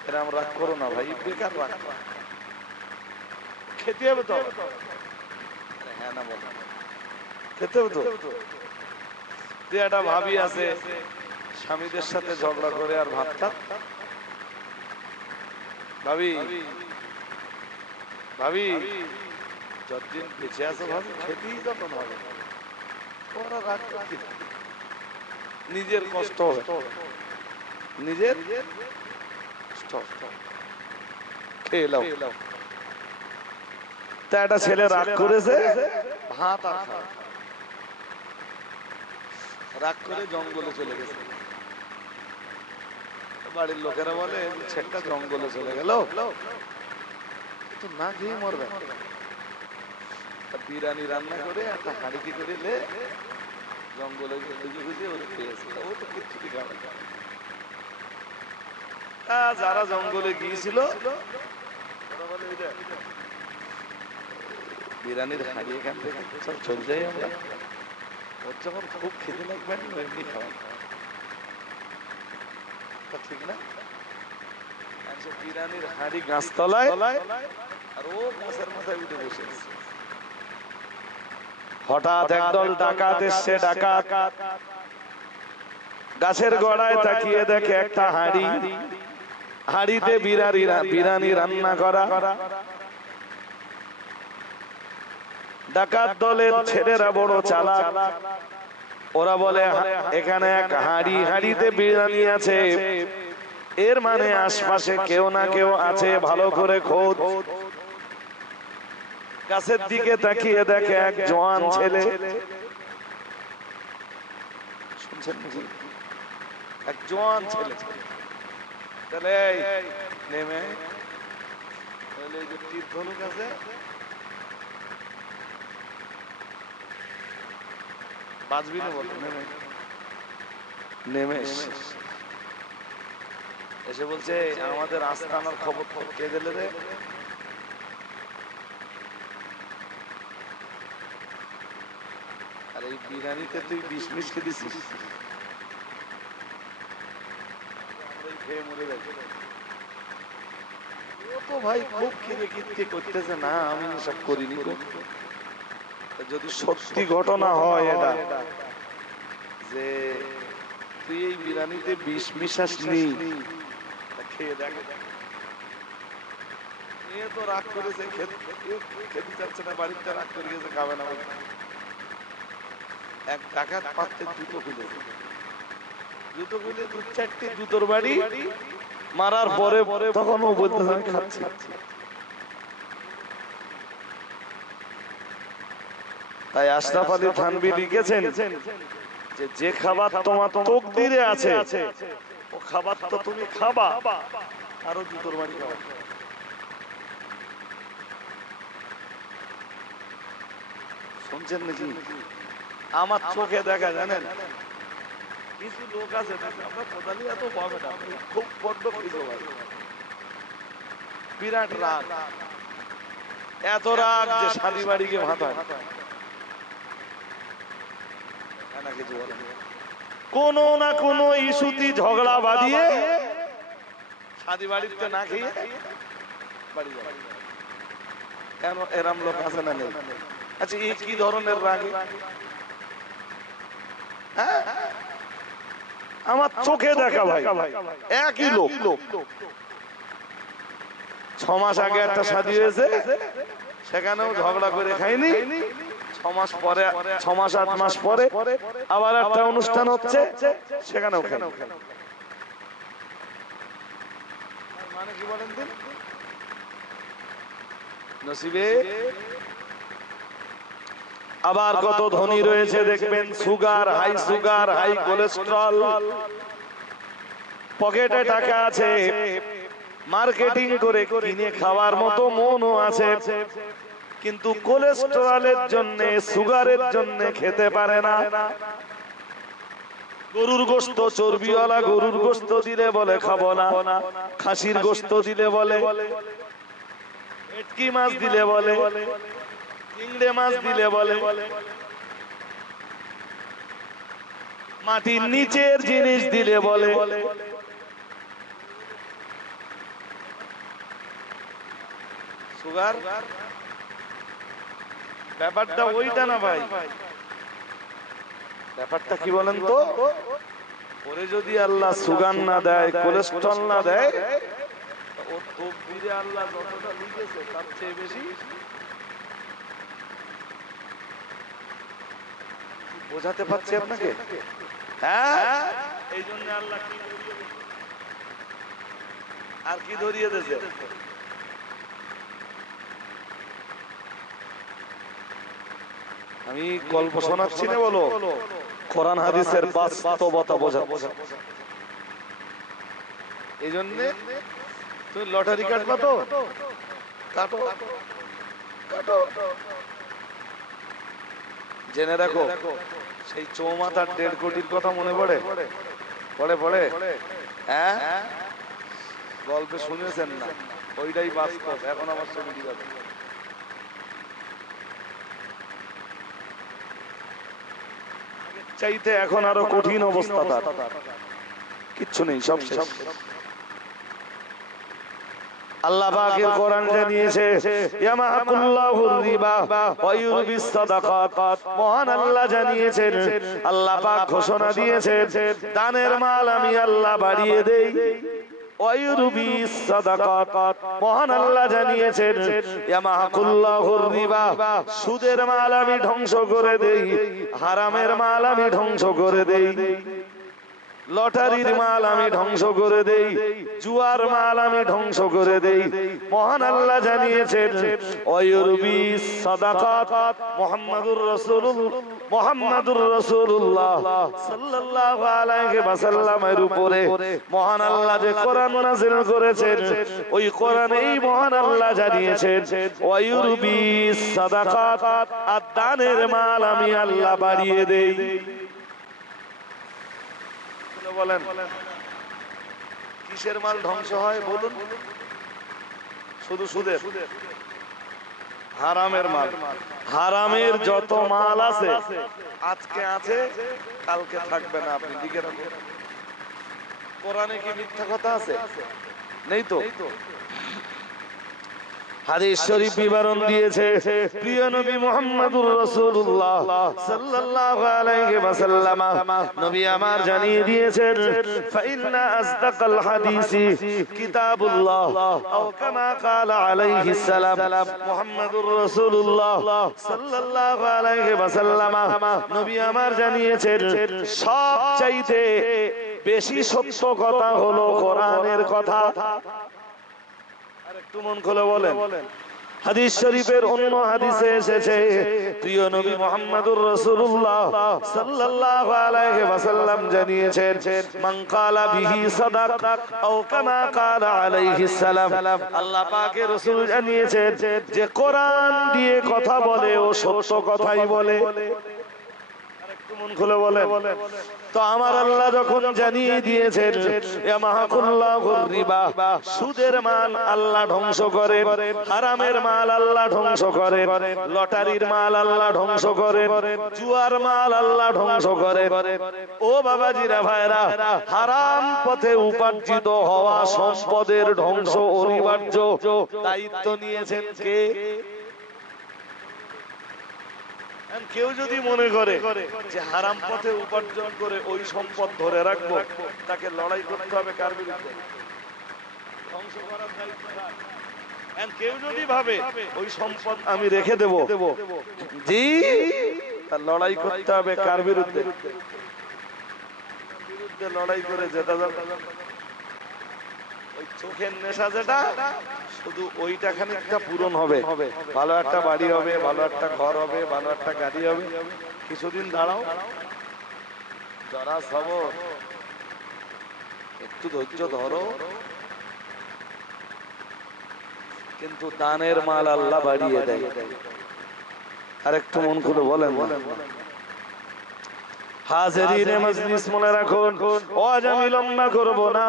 এরকম রাগ করো না ভাই, বেকার রাগ। খেতে হবে তো? হ্যাঁ না বল, খেতে হবে তো। তুই একটা ভাবি আছে স্বামীদের সাথে ঝগড়া করে আর ভাতটা, ভাবি ভাবি যতদিন বেঁচে আছে ভাবি খেতেই যখন হবে, ওরা রাগ করতে নিজের কষ্ট হবে, নিজের কষ্ট খেয়ে নাও। তা একটা ছেলে রাগ করেছে, ভাত আর খায়, রাগ করে জঙ্গলে চলে গেছে। বাড়ির লোকেরা বলে ছেলেটা জঙ্গলে চলে গেল, তো না খেয়ে মরবে। বিরিয়ানি রান্না করে একটা হাঁড়িতে করে লে জঙ্গলে খুঁজে খুঁজে ওরা খেয়েছে, ও তো কিচ্ছুটি খাবে। যারা জঙ্গলে গিয়েছিল বিরিয়ানির হাঁড়ি এখান থেকে সব চলে যাই আমরা, ওর যখন খুব খেতে লাগবে এমনি খাওয়া, ঠিক না? বিরিয়ানির হাঁড়ি গাছতলায় আর ও গাছের মাথায় উঠে বসে আছে। হঠাৎ একদল ডাকাত এসছে, ডাকাত গাছের গোড়ায় তাকিয়ে দেখে একটা হাঁড়ি, হাঁড়িতে বিরিয়ানি রান্না করা। ডাকাত দলের ছেলেরা বড় চালাক, ওরা বলে এখানে এক হাঁড়ি, হাঁড়িতে বিরিয়ানি আছে, এর মানে আশপাশে কেউ না কেউ আছে, ভালো করে খোঁজ। গাছের দিকে তাকিয়ে দেখে এক জওয়ান ছেলে, শুনছেন নাকি? এক জওয়ান ছেলে তাহলে নেমে তীর ধনুক আছে, বাজবি না বল, নেমে নেমে এসে বলছে আমাদের আস্তানার খবর কে দিলে রে? আর এই বিরিয়ানিতে তুই বিষ মিশকে দিছিস, খেয়ে মরে যাবে। ও তো ভাই খুব খিদে খিদে করতেছে, না আমি সব করিনি। যদি সত্যি ঘটনা হয় এটা যে তুই এই বিরিয়ানিতে বিষ মিশাসনি, খেয়ে দেখ। এ তো রাগ করেছে, খেতে চাচ্ছে না, বাড়িতে রাগ করে গেছে, খাবে না। এক ডাকাত পাত্রে জুতো খুলে, জুতো খুলে দু চারটে জুতোর বাড়ি মারার পরে তখন ও বলতেছে আমি খাচ্ছি। তাই আশরাফ আলী থানভী লিখেছেন যে যে খাবার তোমার তকদিরে আছে ও খাবার তো তুমি খাবা, আরো জুতোর বাড়ি খাবা। শুনছেন নাকি? আমার চোখে দেখা, জানেন কিছু লোক আছে আমরা কোদালি এত পাবে না, খুব বড্ড কিছু বিরাট রাগ, এত রাগ যে শাদি বাড়ি গিয়ে ভাত হয় না, কিছু বলে কোন না কোন ইস্যুতে ঝগড়া বাঁধিয়ে শাদি বাড়িতে না খেয়ে বাড়ি যাবে। কেন এরম লোক আছে না নেই? আচ্ছা এই কি ধরনের রাগ? হ্যাঁ আমার চোখে দেখা ভাই, একই লোক 6 মাস আগে একটা শাদী হয়েছে, সেখানেও ঝগড়া করে খাইনি। 6 মাস পরে, 6 মাস 8 মাস পরে আবার একটা অনুষ্ঠান হচ্ছে, সেখানেও খাইনি। মানে কি বলেন দিন? নসিবে। আবার কত ধনী রয়েছে দেখবেন, sugar, high sugar, high cholesterol, পকেটে টাকা আছে, মার্কেটিং করে কিনে খাওয়ার মতো মনও আছে, কিন্তু কোলেস্টেরলের জন্য, সুগারের জন্য খেতে পারে না। গরুর গোশত, চর্বিওয়ালা গরুর গোশত দিলে বলে খাবো না, খাসির গোশত দিলে বলে, ভেটকি মাছ দিলে বলে, চিংড়ি মাছ দিলে বলে, মাটির নিচের জিনিস দিলে বলে। সুগার ব্যাপারটা ওইটা না ভাই, ব্যাপারটা কি বলেন তো? ওরে যদি আল্লাহ সুগার না দেয়, কোলেস্ট্রল না দেয়, ওর তকদিরে আল্লাহ যতটা লিখেছে তার চেয়ে বেশি। বোঝাতে পারছি আপনাকে? হ্যাঁ, এই জন্য আল্লাহ কি আর কি ধরিয়ে দিয়েছে। আমি গল্প শোনাচ্ছি না, বলো কোরআন হাদিসের বাস্তবতা বোঝাচ্ছি। এই জন্য তুমি লটারি কাটবা তো কাটো, কাটো, জেনে রাখো সেই চৌমাথার 1.5 কোটির কথা মনে পড়ে? পড়ে পড়ে? হ্যাঁ, গল্পে শুনেছেন না, ওইটাই বাস্তব। এখন আমার সঙ্গে যাবে, চাইতে এখন আরো কঠিন অবস্থা, তার কিচ্ছু নেই, সব শেষ। আল্লাহ পাকের কোরআন জানিয়েছে, ইয়ামাকুল্লাহুর রিবা ওয়া ইউরবিস সাদাকাত। মহান আল্লাহ জানিয়েছেন, আল্লাহ পাক ঘোষণা দিয়েছেন, দানের মাল আমি আল্লাহ বাড়িয়ে দেই। ওয়া ইউরবিস সাদাকাত, মহান আল্লাহ জানিয়েছেন, ইয়ামাকুল্লাহুর রিবা, সুদের মাল আমি ধ্বংস করে দেই, হারামের মাল আমি ধ্বংস করে দেই, লটারির মাল আমি ধ্বংস করে দেই, জুয়ার মাল আমি ধ্বংস করে দেই। মহান আল্লাহ জানিয়েছেন, ওয়ায়ুরবিস সাদাকাত। মুহাম্মাদুর রাসূলুল্লাহ সাল্লাল্লাহু আলাইহি ওয়াসাল্লামের উপরে মহান আল্লাহ যে কোরআন নাযিল করেছেন, ওই কোরআনেই মহান আল্লাহ জানিয়েছেন, ওয়ায়ুরবিস সাদাকাত, আর দানের মাল আমি আল্লাহ বাড়িয়ে দেই। বলেন কিসের মাল ধ্বংস হয় বলুন? শুধু সুদের, হারামের মাল। হারামের যত মাল আছে, আজকে আছে কালকে থাকবে না, আপনি লিখে রাখুন। কোরআনে কি মিথ্যা কথা আছে? নেই তো। হাদিস শরীফ বিবরণ দিয়েছে, প্রিয় নবী মুহাম্মদুর রাসূলুল্লাহ সাল্লাল্লাহু আলাইহি ওয়াসাল্লাম, নবী আমার জানিয়ে দিয়েছেন, ফাইন্না আসদাকাল হাদিসি কিতাবুল্লাহ, আও কামা ক্বালা আলাইহিস সালাম। মুহাম্মদুর রাসূলুল্লাহ সাল্লাল্লাহু আলাইহি ওয়াসাল্লাম, নবী আমার জানিয়েছেন, সবচাইতে বেশি সত্য কথা হলো কোরআনের কথা। একটু মন খুলে বলেন। হাদিস শরীফের অন্য হাদিসে এসেছে, প্রিয় নবী মুহাম্মদুর রাসূলুল্লাহ সাল্লাল্লাহু আলাইহি ওয়াসাল্লাম জানিয়েছেন, মান ক্বালা বিহি সাদাক, আও কামা ক্বালা আলাইহিস সালাম। আল্লাহ পাকের রাসূল জানিয়েছেন যে কোরআন দিয়ে কথা বলে ও সত্য কথাই বলে। আরেকটু মন খুলে বলেন। তো আমার আল্লাহ যখন জানিয়ে দিয়েছেন, ইয়ামাকুল্লাহুর রিবা, সুদের মাল আল্লাহ ধ্বংস করে, হারামের মাল আল্লাহ ধ্বংস করে, লটারির মাল আল্লাহ ধ্বংস করে, জুয়ার মাল আল্লাহ ধ্বংস করে। ও বাবাজিরা ভাইরা, হারাম পথে উপার্জিত হওয়া সম্পদের ধ্বংস অনিবার্য। দায়িত্ব নিয়েছেন কে? কেউ যদি মনে করে যে হারাম পথে উপার্জন করে ওই সম্পদ ধরে রাখবো, তাকে লড়াই করতে হবে কার বিরুদ্ধে? ধ্বংস করার দায়িত্ব কেউ যদি ভাবে ওই সম্পদ আমি রেখে দেব, জি, তার লড়াই করতে হবে কার বিরুদ্ধে? বিরুদ্ধে লড়াই করে যেটা ওই চোখের নেশা যেটা, শুধু ওইটা খানিকটা পূরণ হবে, ভালো একটা বাড়ি হবে, ভালো একটা ঘর হবে, ভালো একটা গাড়ি হবে, কিছুদিন দাঁড়াও, যারা সবর, একটু ধৈর্য ধরো, কিন্তু দানের মাল আল্লাহ বাড়িয়ে দেয়। আর একটু মন খুলে বলেন। হাজিরিনে মজলিস মনে রাখুন, আজ আমি লম্বা করব না,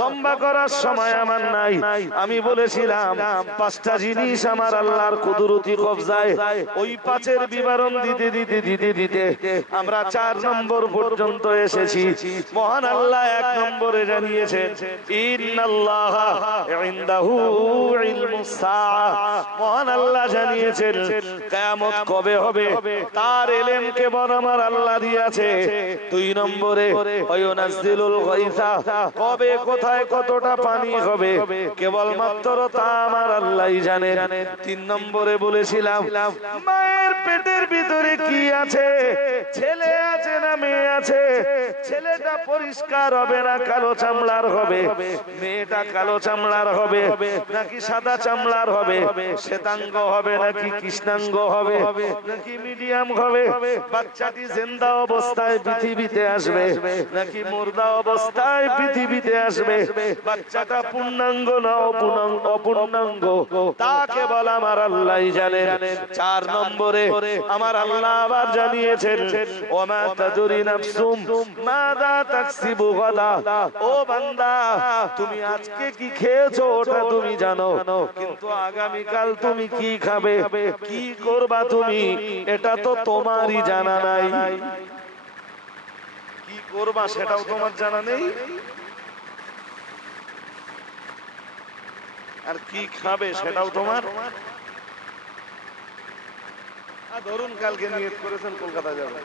লম্বা করার সময় আমার নাই। আমি বলেছিলাম পাঁচটা জিনিস আমার আল্লাহর কুদরতি কবজায়, ওই পাঁচের বিবরণ দিতে দিতে দিতে দিতে আমরা 4 নম্বর পর্যন্ত এসেছি। মহান আল্লাহ 1 নম্বরে জানিয়েছেন ইন্নাল্লাহা ইনদাহু ইলমুস সাআ। মহান আল্লাহ জানিয়েছেন কিয়ামত কবে হবে তার ইলম কেবল আমার আল্লাহ দিয়েছে। 2 নম্বরে ওয়ায়ুনাজ্জিলুল গায়সা, কবে কোথায় কতটা পানি হবে কেবলমাত্র তা আমার আল্লাহই জানেন। 3 নম্বরে বলেছিলাম মায়ের পেটের ভিতরে কি আছে, ছেলে আছে না মেয়ে আছে, ছেলেটা পরিষ্কার হবে না কালো চামড়ার হবে, মেয়েটা কালো চামড়ার হবে নাকি সাদা চামড়ার হবে, শ্বেতাঙ্গ হবে নাকি কৃষ্ণাঙ্গ হবে নাকি মিডিয়াম হবে, বাচ্চাটি জিন্দা অবস্থায় পৃথিবীতে আসবে নাকি মুর্দা অবস্থায় পৃথিবীতে আসবে, বাচ্চাটা পূর্ণাঙ্গ না অপূর্ণাঙ্গ তা কেবল আমার আল্লাহই জানেন। 4 নম্বরে আমার আল্লাহ আবার জানিয়েছেন ওমা তাদরি নাফসুম মাযা তাকসিবু গাদা। ও বান্দা, তুমি আজকে কি খেয়েছো ওটা তুমি জানো, কিন্তু আগামী কাল তুমি কি খাবে, কি করবা তুমি, এটা তো তোমারই জানা নাই। কি করবা সেটাও তোমার জানা নেই, আর কি খাবে সেটাও তোমার। ধরুন কালকে নিয়ত করেছেন কলকাতা যাবেন,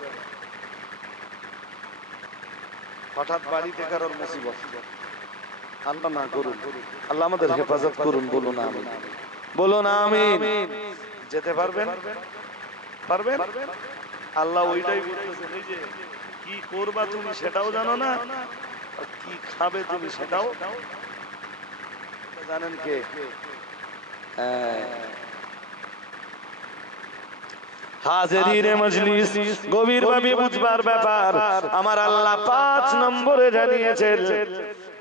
হঠাৎ বাড়িতে কারোর মুসিবত, আল্লাহ না করুন, আল্লাহ আমাদের হেফাজত করুন, বলুন আমিন, বলুন আমিন। যেতে পারবেন? পারবেন? আল্লাহ ওইটাই বলতেছেন, এই যে কি করবা তুমি সেটাও জানো না, কি খাবে তুমি সেটাও জানেন কে? হাজিরিনে মজলিস, গভীরভাবে বুঝবার ব্যাপার। আমার আল্লাহ 5 নম্বরে জানিয়েছেন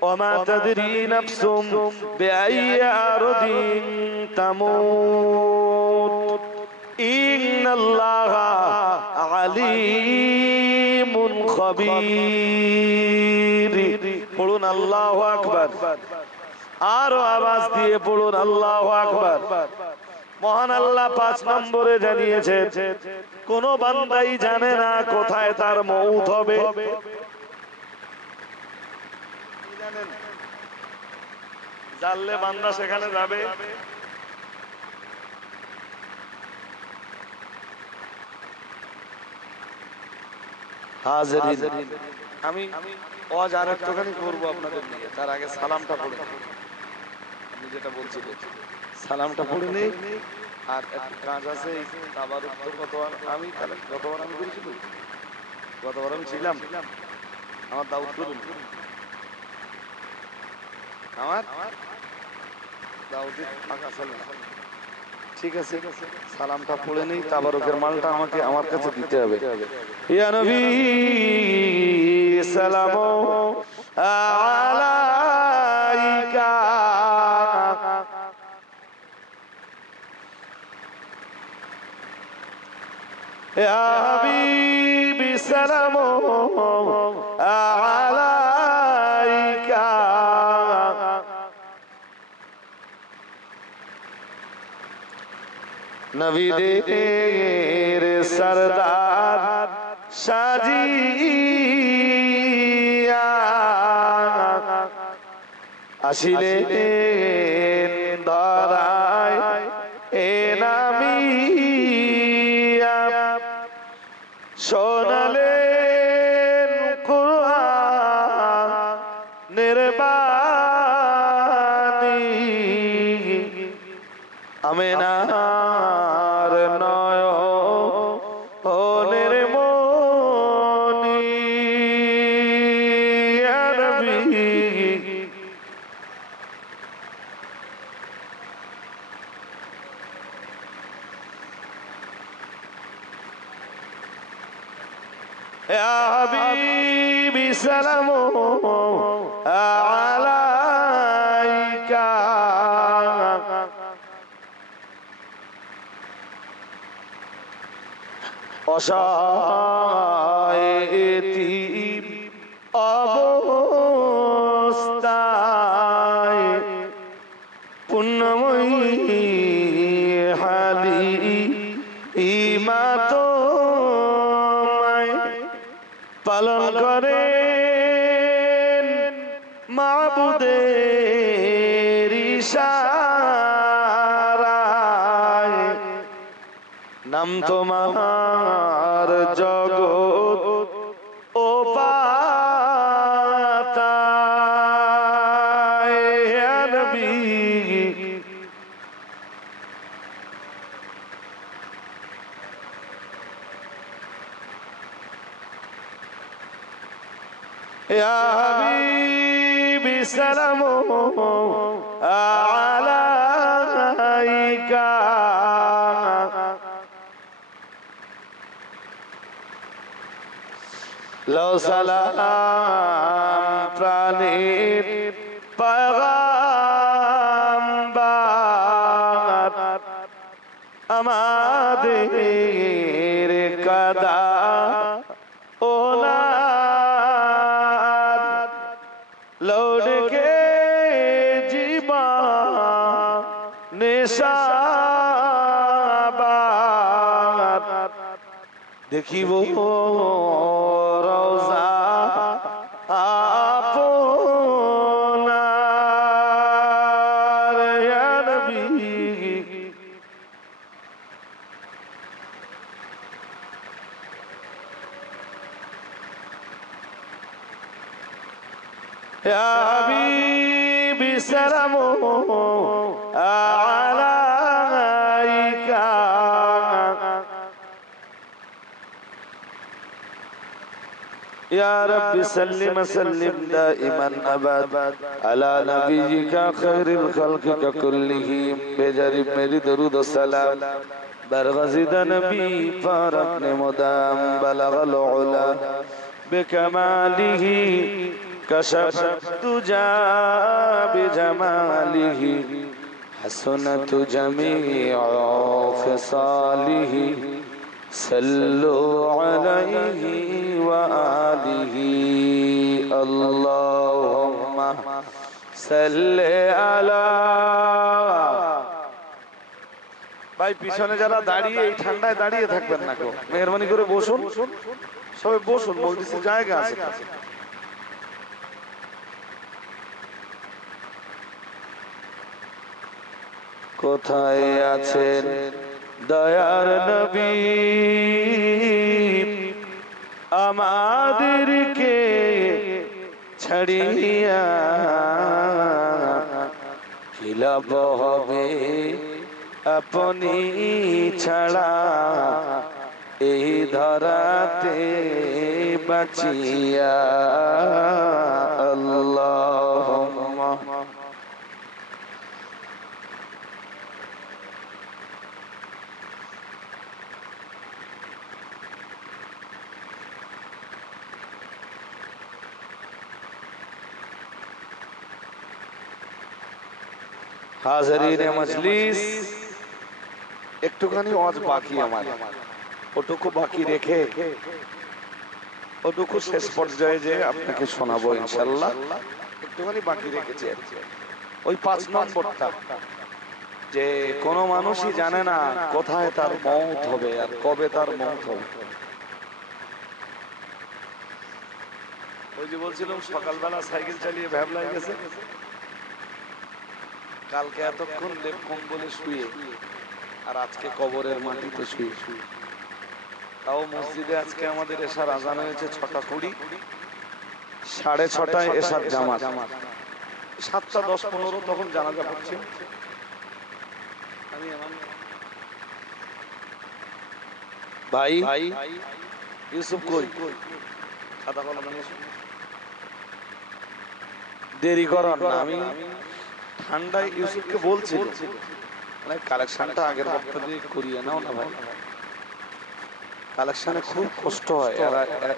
ওমা তাদরি নাফসুম বিআইয়ি আরদিন তামুত ইন্নাল্লাহা আলিমুন খবীর। পড়ুন আল্লাহু আকবার, আরো আওয়াজ দিয়ে পড়ুন আল্লাহু আকবার। মহান আল্লাহ 5 নম্বরে জানিয়েছেন কোন বান্দাই জানে না কোথায় তার মউত হবে। জানেন, জানলে বান্দা সেখানে যাবে। হাজিরিন, আমি ওয়াজ আর একটুখানি করবো আপনাদের নিয়ে, তার আগে সালামটা পড়ে, আপনি যেটা বলছিলেন সালামটা পড়ে নেই। আর একটা কাজ আছে, আবার উত্তর গতবার আমি করেছিল, গতবার আমি ছিলাম, আমার দাউদ করুন, আমার দাউদের ফাঁকা ছিল না। ঠিক আছে, সালামটা পড়ে নেই, তাবারকের মালটা আমাকে আমার কাছে দিতে হবে। ইয়া নবী সালামু আলাইকা ইয়া হাবিবি সালামু আলাইকা। নবীদের সরদার সাজিয়া আসিলেন ধরায় এ নামিয়া, শোনালেন কুরআনের বাণী, নবী يا حبيبي سلام عليك অসায়তিম অবস্থায় পুণ্যময়ী হালি ইমাতো পালন করে মাবুদের ইশারায় নাম তোমার জগৎ ও পাতায় হে নবী يا حبيبي سلام عليك لو سلام প্রাণীর পয়গম্বর আমাদের কাদা ওলা लौट के जीवा निशाबाद देखिब रोजा आपनार या नबी يا حبيبي سلام عليك يا رب سلم سلم دائما أبد على نبيك خير الخلق كلهم بجرب मेरी दरूद और सलाम बरगज़िद नबी पर अपने मुदाम बलग العلا بكماله كشف الدجى بجماله حسنت جميع خصاله صلوا عليه وآله اللهم صل على ভাই পিছনে যারা দাঁড়িয়ে এই ঠান্ডায় দাঁড়িয়ে থাকবেন না গো মেহেরবানি করে বসুন সবাই বসুন বলতেছি জায়গা আছে কোথায় আছেন দয়ার নবী আমাদেরকে ছাড়িয়া কি লাভ হবে আপনি ছাড়া এই ধরাতে বাঁচিয়া আল্লাহুম্মা হাজরিনে মজলিস একটুখানি ওয়াজ বাকি আমার ওটুকু বাকি রেখে ওটুকু শেষ পর্যায়ে যে আপনাকে শোনাবো ইনশাআল্লাহ একটুখানি বাকি রেখেছি ওই 5 নম্বরটা যে কোনো মানুষই জানে না কোথায় তার মওত হবে আর কবে তার মওত হবে ওই যে বলছিলাম সকালবেলা সাইকেল চালিয়ে ভ্যাবলায় গেছে কালকে এতক্ষণ লেপ কম্বলে শুয়ে আর আজকে কবরের মাটিতে শুয়ে তাও মসজিদে আজকে আমাদের এশার আজান হয়েছে 6:20 6:30 এশার জামাত 7:10-15 তখন জানাজা পড়ছে ভাই ইউসুফ কই খাতা কলম নিয়ে দেরি করার না, আমি ঠান্ডায় ইউসুফকে বলছি মানে কালেকশনটা আগের বক্তা দিয়ে করিয়ে নাও না ভাই, কালেকশনে খুব কষ্ট হয়।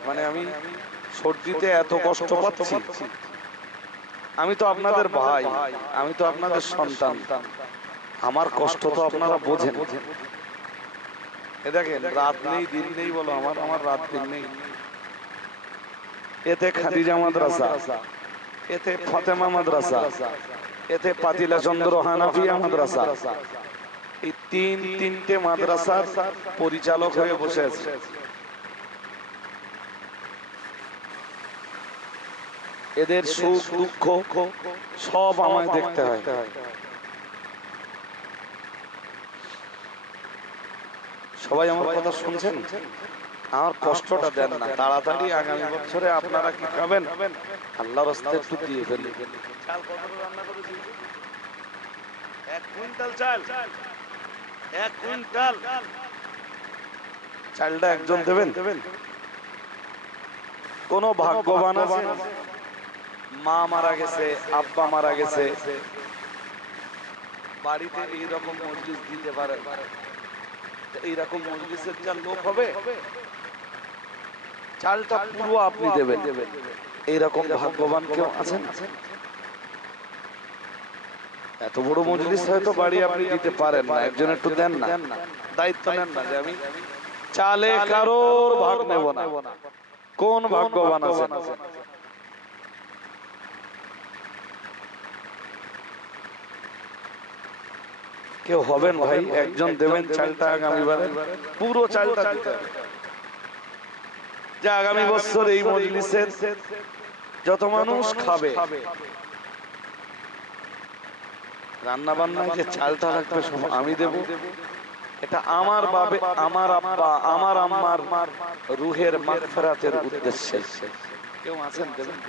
মানে আমি সর্দিতে এত কষ্ট পাচ্ছি, আমি তো আপনাদের ভাই, আমি তো আপনাদের সন্তান, আমার কষ্ট তো আপনারা বোঝেন। এ দেখেন রাত নেই দিন নেই বলো, আমার আমার রাত দিন নেই। এতে খাদিজা মাদ্রাসা, এতে ফাতেমা মাদ্রাসা, এতে পাতিলা চন্দ্র হানাফিয়া মাদ্রাসা, এই তিনটে মাদ্রাসার পরিচালক হয়ে বসে আছে। এদের সুখ দুঃখ সব আমায় দেখতে হয়। সবাই আমার কথা শুনছেন? আমার কষ্টটা দেন না, তাড়াতাড়ি আগামী বছরে আপনারা কি খাবেন আল্লাহর রাস্তায় একটু দিয়ে ফেলুন। চাল কত রান্না করেছি? 1 কুইন্টাল চাল, 1 কুইন্টাল চালটা একজন দেবেন? কোন ভাগ্যবান আছে মা মারা গেছে, আব্বা মারা গেছে, বাড়িতে এইরকম মজলিস দিতে পারে? এইরকম মজলিসের যা লোক হবে, চালটা পুরো আপনি দেবেন, এইরকম ভাগ্যবান কেউ আছেন? এত বড় মজলিস হয়তো বাড়ি আপনি দিতে পারেন না, একজন একটু দেন না, দায়িত্ব নেন না যে আমি চালে কারোর ভাগ নেব না। কোন ভাগ্যবান আছেন? কেউ হবেন ভাই? একজন দেবেন চালটা আগামীবারে, পুরো চালটা দিতে হবে, যে আগামী বছর এই মজলিসের যত মানুষ খাবে রান্না বান্নায় যে চালটা লাগবে সব আমি দেব। এটা আমার বাবে, আমার আব্বা, আমার আম্মার রুহের মাগফিরাতের উদ্দেশ্যে। কেউ আছেন দেবেন?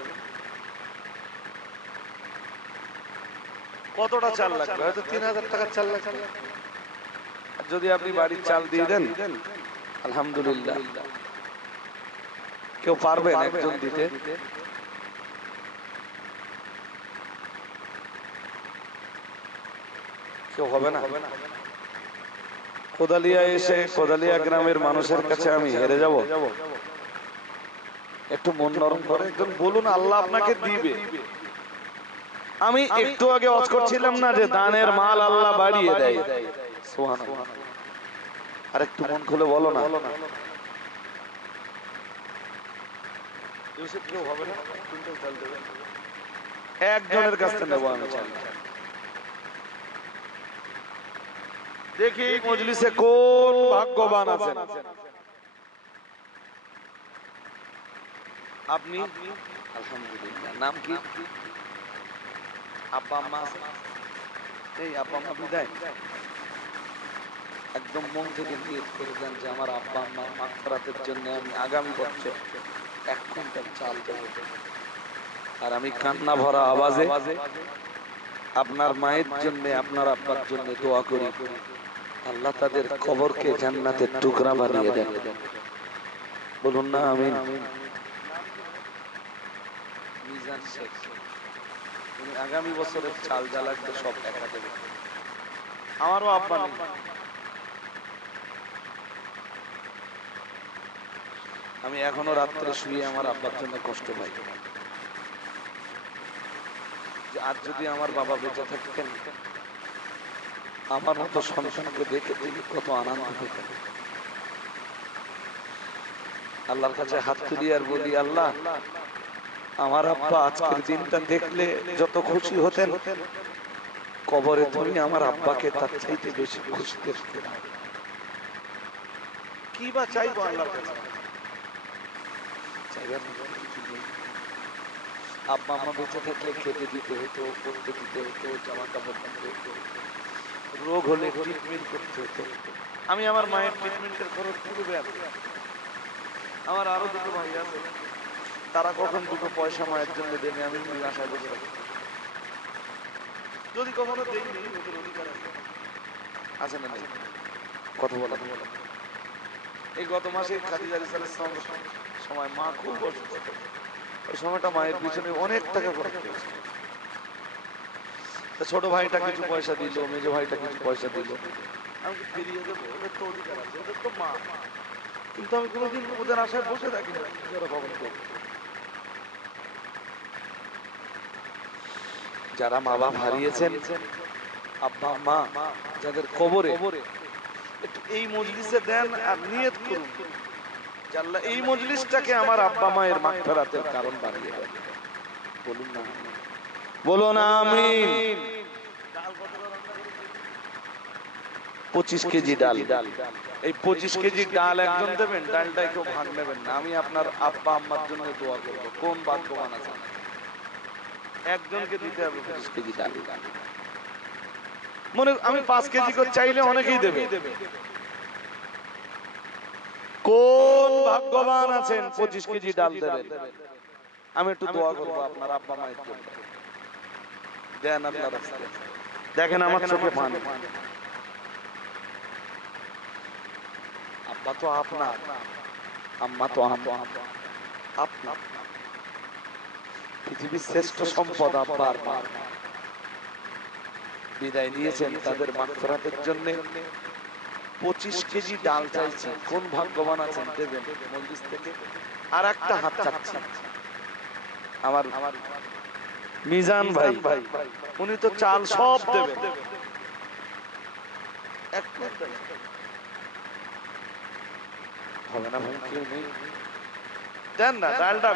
কতটা চাল লাগবে? হয়তো 3000 টাকার চাল লাগবে। যদি আপনি বাড়ির চাল দিয়ে দেন আলহামদুলিল্লাহ। কেউ পারবেন একজন দিতে? কেউ হবে না? কোদালিয়া এসে কোদালিয়া গ্রামের মানুষের কাছে আমি হেরে যাব? একটু মন নরম করে একজন বলুন, আল্লাহ আপনাকে দিবে। আমি একটু আগে ওয়াজ করছিলাম না যে দানের মাল আল্লাহ বাড়িয়ে দেয়, সুবহানাল্লাহ। আর একটু মন খুলে বলো না। কেউ হবে না? একজনের কাছ থেকে নেবো আমি চাল। দেখি মজলিসে কোন ভাগ্যবান আছেন? আপনি? আলহামদুলিল্লাহ। নাম কি? আব্বা আম্মা আছে? এই আব্বা আম্মা বিদায়, একদম মন থেকে নিয়ত করে দেন যে আমার আব্বা আম্মার মাগফিরাতের জন্য আমি আগামী বছর 1 কুইন্টাল চাল দেব। আর আমি কান্না ভরা আওয়াজে আপনার মায়ের জন্য, আপনার আব্বার জন্য দোয়া করি, আল্লাহ তাদের কবরকে জান্নাতের টুকরা বানিয়ে দেন। বলুন না আমিন। মিজান শেখ, উনি আগামী বছরের চাল যা লাগবে সব একা দেবে। আমারও আব্বা নেই, আমি এখনো রাত্রে শুয়ে আমার আব্বার জন্য কষ্ট পাই। আজ যদি আমার বাবা বেঁচে থাকতেন, আমার মতো সন্তানকে দেখে তিনি কত আনন্দ পেতেন। আল্লাহর কাছে হাত তুলি আর বলি, আল্লাহ আমার আব্বা আজকের দিনটা দেখলে যত খুশি হতেন, কবরে তুমি আমার আব্বাকে তার চাইতে বেশি খুশি দেখতে। কি বা চাইবো আল্লাহর কাছে? আব্বা আম্মা বেঁচে থাকলে খেতে দিতে হতো, পড়তে দিতে হতো, জামা কাপড় দিতে হতো, রোগ হলে ট্রিটমেন্ট করতে হতো। আমি আমার মায়ের ট্রিটমেন্টের খরচ পুরো ব্যয়। আমার আরো দুটো ভাই আছে, তারা কখন দুটো পয়সা মায়ের জন্য দেবে আমি আশায় বসে থাকি। যদি কখনো দেয়নি ওদের অধিকার আছে না? কথা বলা। এই গত মাসে খাদিজা রাদিয়াল্লাহু আনহার সময় মা খুব অসুস্থ, ওই সময়টা মায়ের পিছনে অনেক টাকা খরচ করেছে। ছোট ভাইটা কিছু পয়সা দিল, মেজ ভাইটা কিছু পয়সা দিল, আমি কি ফিরিয়ে দেবো? ওদের তো অধিকার আছে, ওদের তো মা। কিন্তু আমি কোনোদিন ওদের আশায় বসে থাকি না, যারা কখন করবে। যারা মা বাপ হারিয়েছেন, আব্বা আম্মা যাদের কবরে, একটু এই মজলিসে দেন আর নিয়ত করুন যে আল্লাহ এই মজলিসটাকে আমার আব্বা মায়ের মাগফিরাতের কারণ বানিয়ে দেন। বলুন না, বলুন আমিন। 25 কেজি ডাল, এই 25 কেজি ডাল একজন দেবেন, ডালটাই কেউ ভাগ নেবেন না। আমি আপনার আব্বা আম্মার জন্য দোয়া করব। কোন ভাগ্যবান আছে, একজনকে দিতে হবে 25 কেজি ডাল। মনে আমি 5 কেজি করে চাইলে অনেকেই দেবে। কোন ভাগ্যবান আছেন 25 কেজি ডাল দেবেন? আমি একটু দোয়া করব আপনার আব্বা মায়ের জন্য। দেন আল্লাহর রাস্তায়। দেখেন আমার চোখে পানি। আব্বা তো আপনার, আম্মা তো আপনার। পৃথিবীর শ্রেষ্ঠ সম্পদ আব্বা আর মা। বিদায় নিয়েছেন তাদের মাগফিরাতের জন্য 25 কেজি ডাল চাইছি। কোন ভাগ্যবান আছেন দেবেন মজলিস থেকে? আর একটা হাত চাচ্ছি আমার মিজান ভাই, উনি তো চাল সব দেবেন। হবে না ভাই, কেউ নেই, দেন না ডালটা।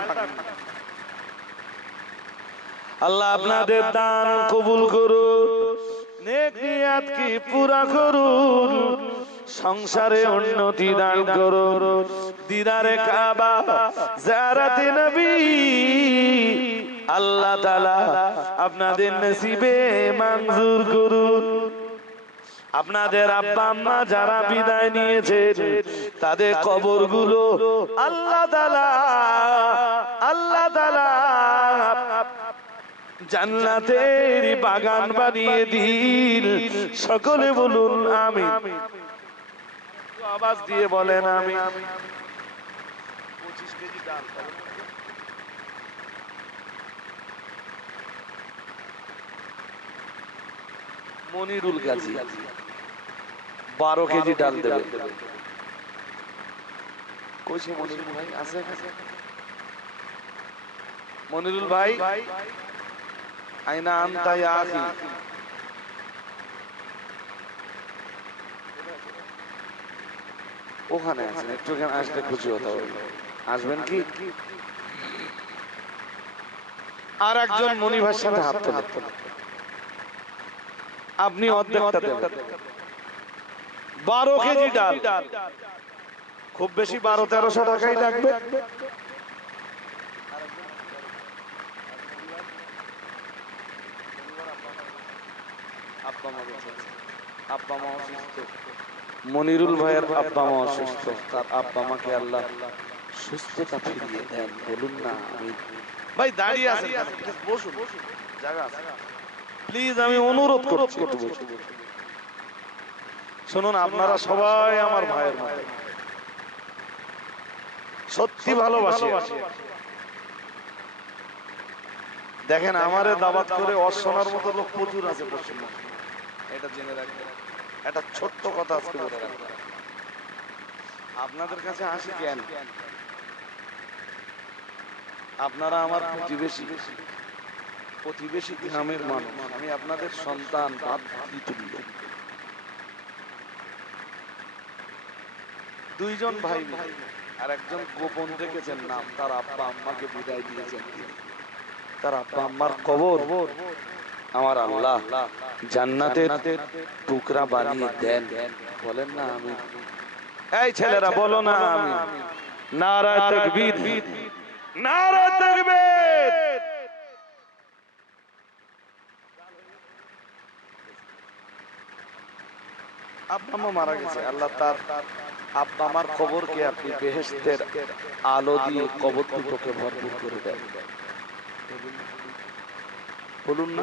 আল্লাহ আপনাদের দান কবুল করুন, নেক নিয়াত কি পুরা করুন, সংসারে উন্নতি দান করুন, দিদারে কাবা জিয়ারতে নবী আল্লাহ তাআলা আপনাদের নসিবে মঞ্জুর করুন। আপনাদের আব্বা আম্মা যারা বিদায় নিয়েছেন তাদের কবরগুলো আল্লাহ তাআলা জান্নাতের বাগান বানিয়ে দিন। সকলে বলুন আমিন। আওয়াজ দিয়ে বলেন আমিন। 25 কেজি ডাল, মনিরুল গাজী 12 কেজি ডাল দেবে। কইছে মনিরুল ভাই আছে? মনিরুল ভাই আইনা আনতা ইয়া আখি, ওখানে আছেন, একটু এখানে আসলে খুশি হতে হবে। আসবেন কি? আর একজন মনি ভাইয়ের সাথে হাত তোলেন, আপনি অর্ধেকটা দেবেন। 12 কেজি ডাল, খুব বেশি 1200-1300 টাকাই লাগবে। আব্বা মা অসুস্থ, মনিরুল ভাইয়ের আব্বা মা অসুস্থ, তার আব্বা মাকে আল্লাহ সুস্থতা ফিরিয়ে দেন। বলুন না আমিন। ভাই দাঁড়িয়ে আছেন, বসুন, জায়গা আছে প্লিজ, আমি অনুরোধ করছি একটু বসুন। শুনুন, আপনারা সবাই আমার ভাইয়ের মতো, সত্যি ভালোবাসি। দেখেন আমারে দাওয়াত করে অশোনার মতো লোক প্রচুর আছে পশ্চিমবঙ্গে, এটা জেনে রাখবেন। একটা ছোট্ট কথা আজকে বলে রাখবেন, আপনাদের কাছে আসি কেন? আপনারা আমার প্রতিবেশী গ্রামের মানুষ, আমি আপনাদের সন্তান, ভাতৃতুল্য। 2 জন ভাই আর একজন গোপন রেখেছেন নাম, তার আব্বা আম্মাকে বিদায় দিয়েছেন। তার আব্বা আম্মার কবর আমার আল্লাহ জান্নাতের টুকরা বানিয়ে দেন। বলেন না আমিন। এই ছেলেরা বলো না আমিন। নারা তাকবীর, নারা তাকবীর। আব্বা আম্মা মারা গেছে, আল্লাহ তার আব্বা আমার কবরকে আপনি বেহেশতের আলো দিয়ে কবর দুটোকে ভরপুর করে দেন। বলুন না।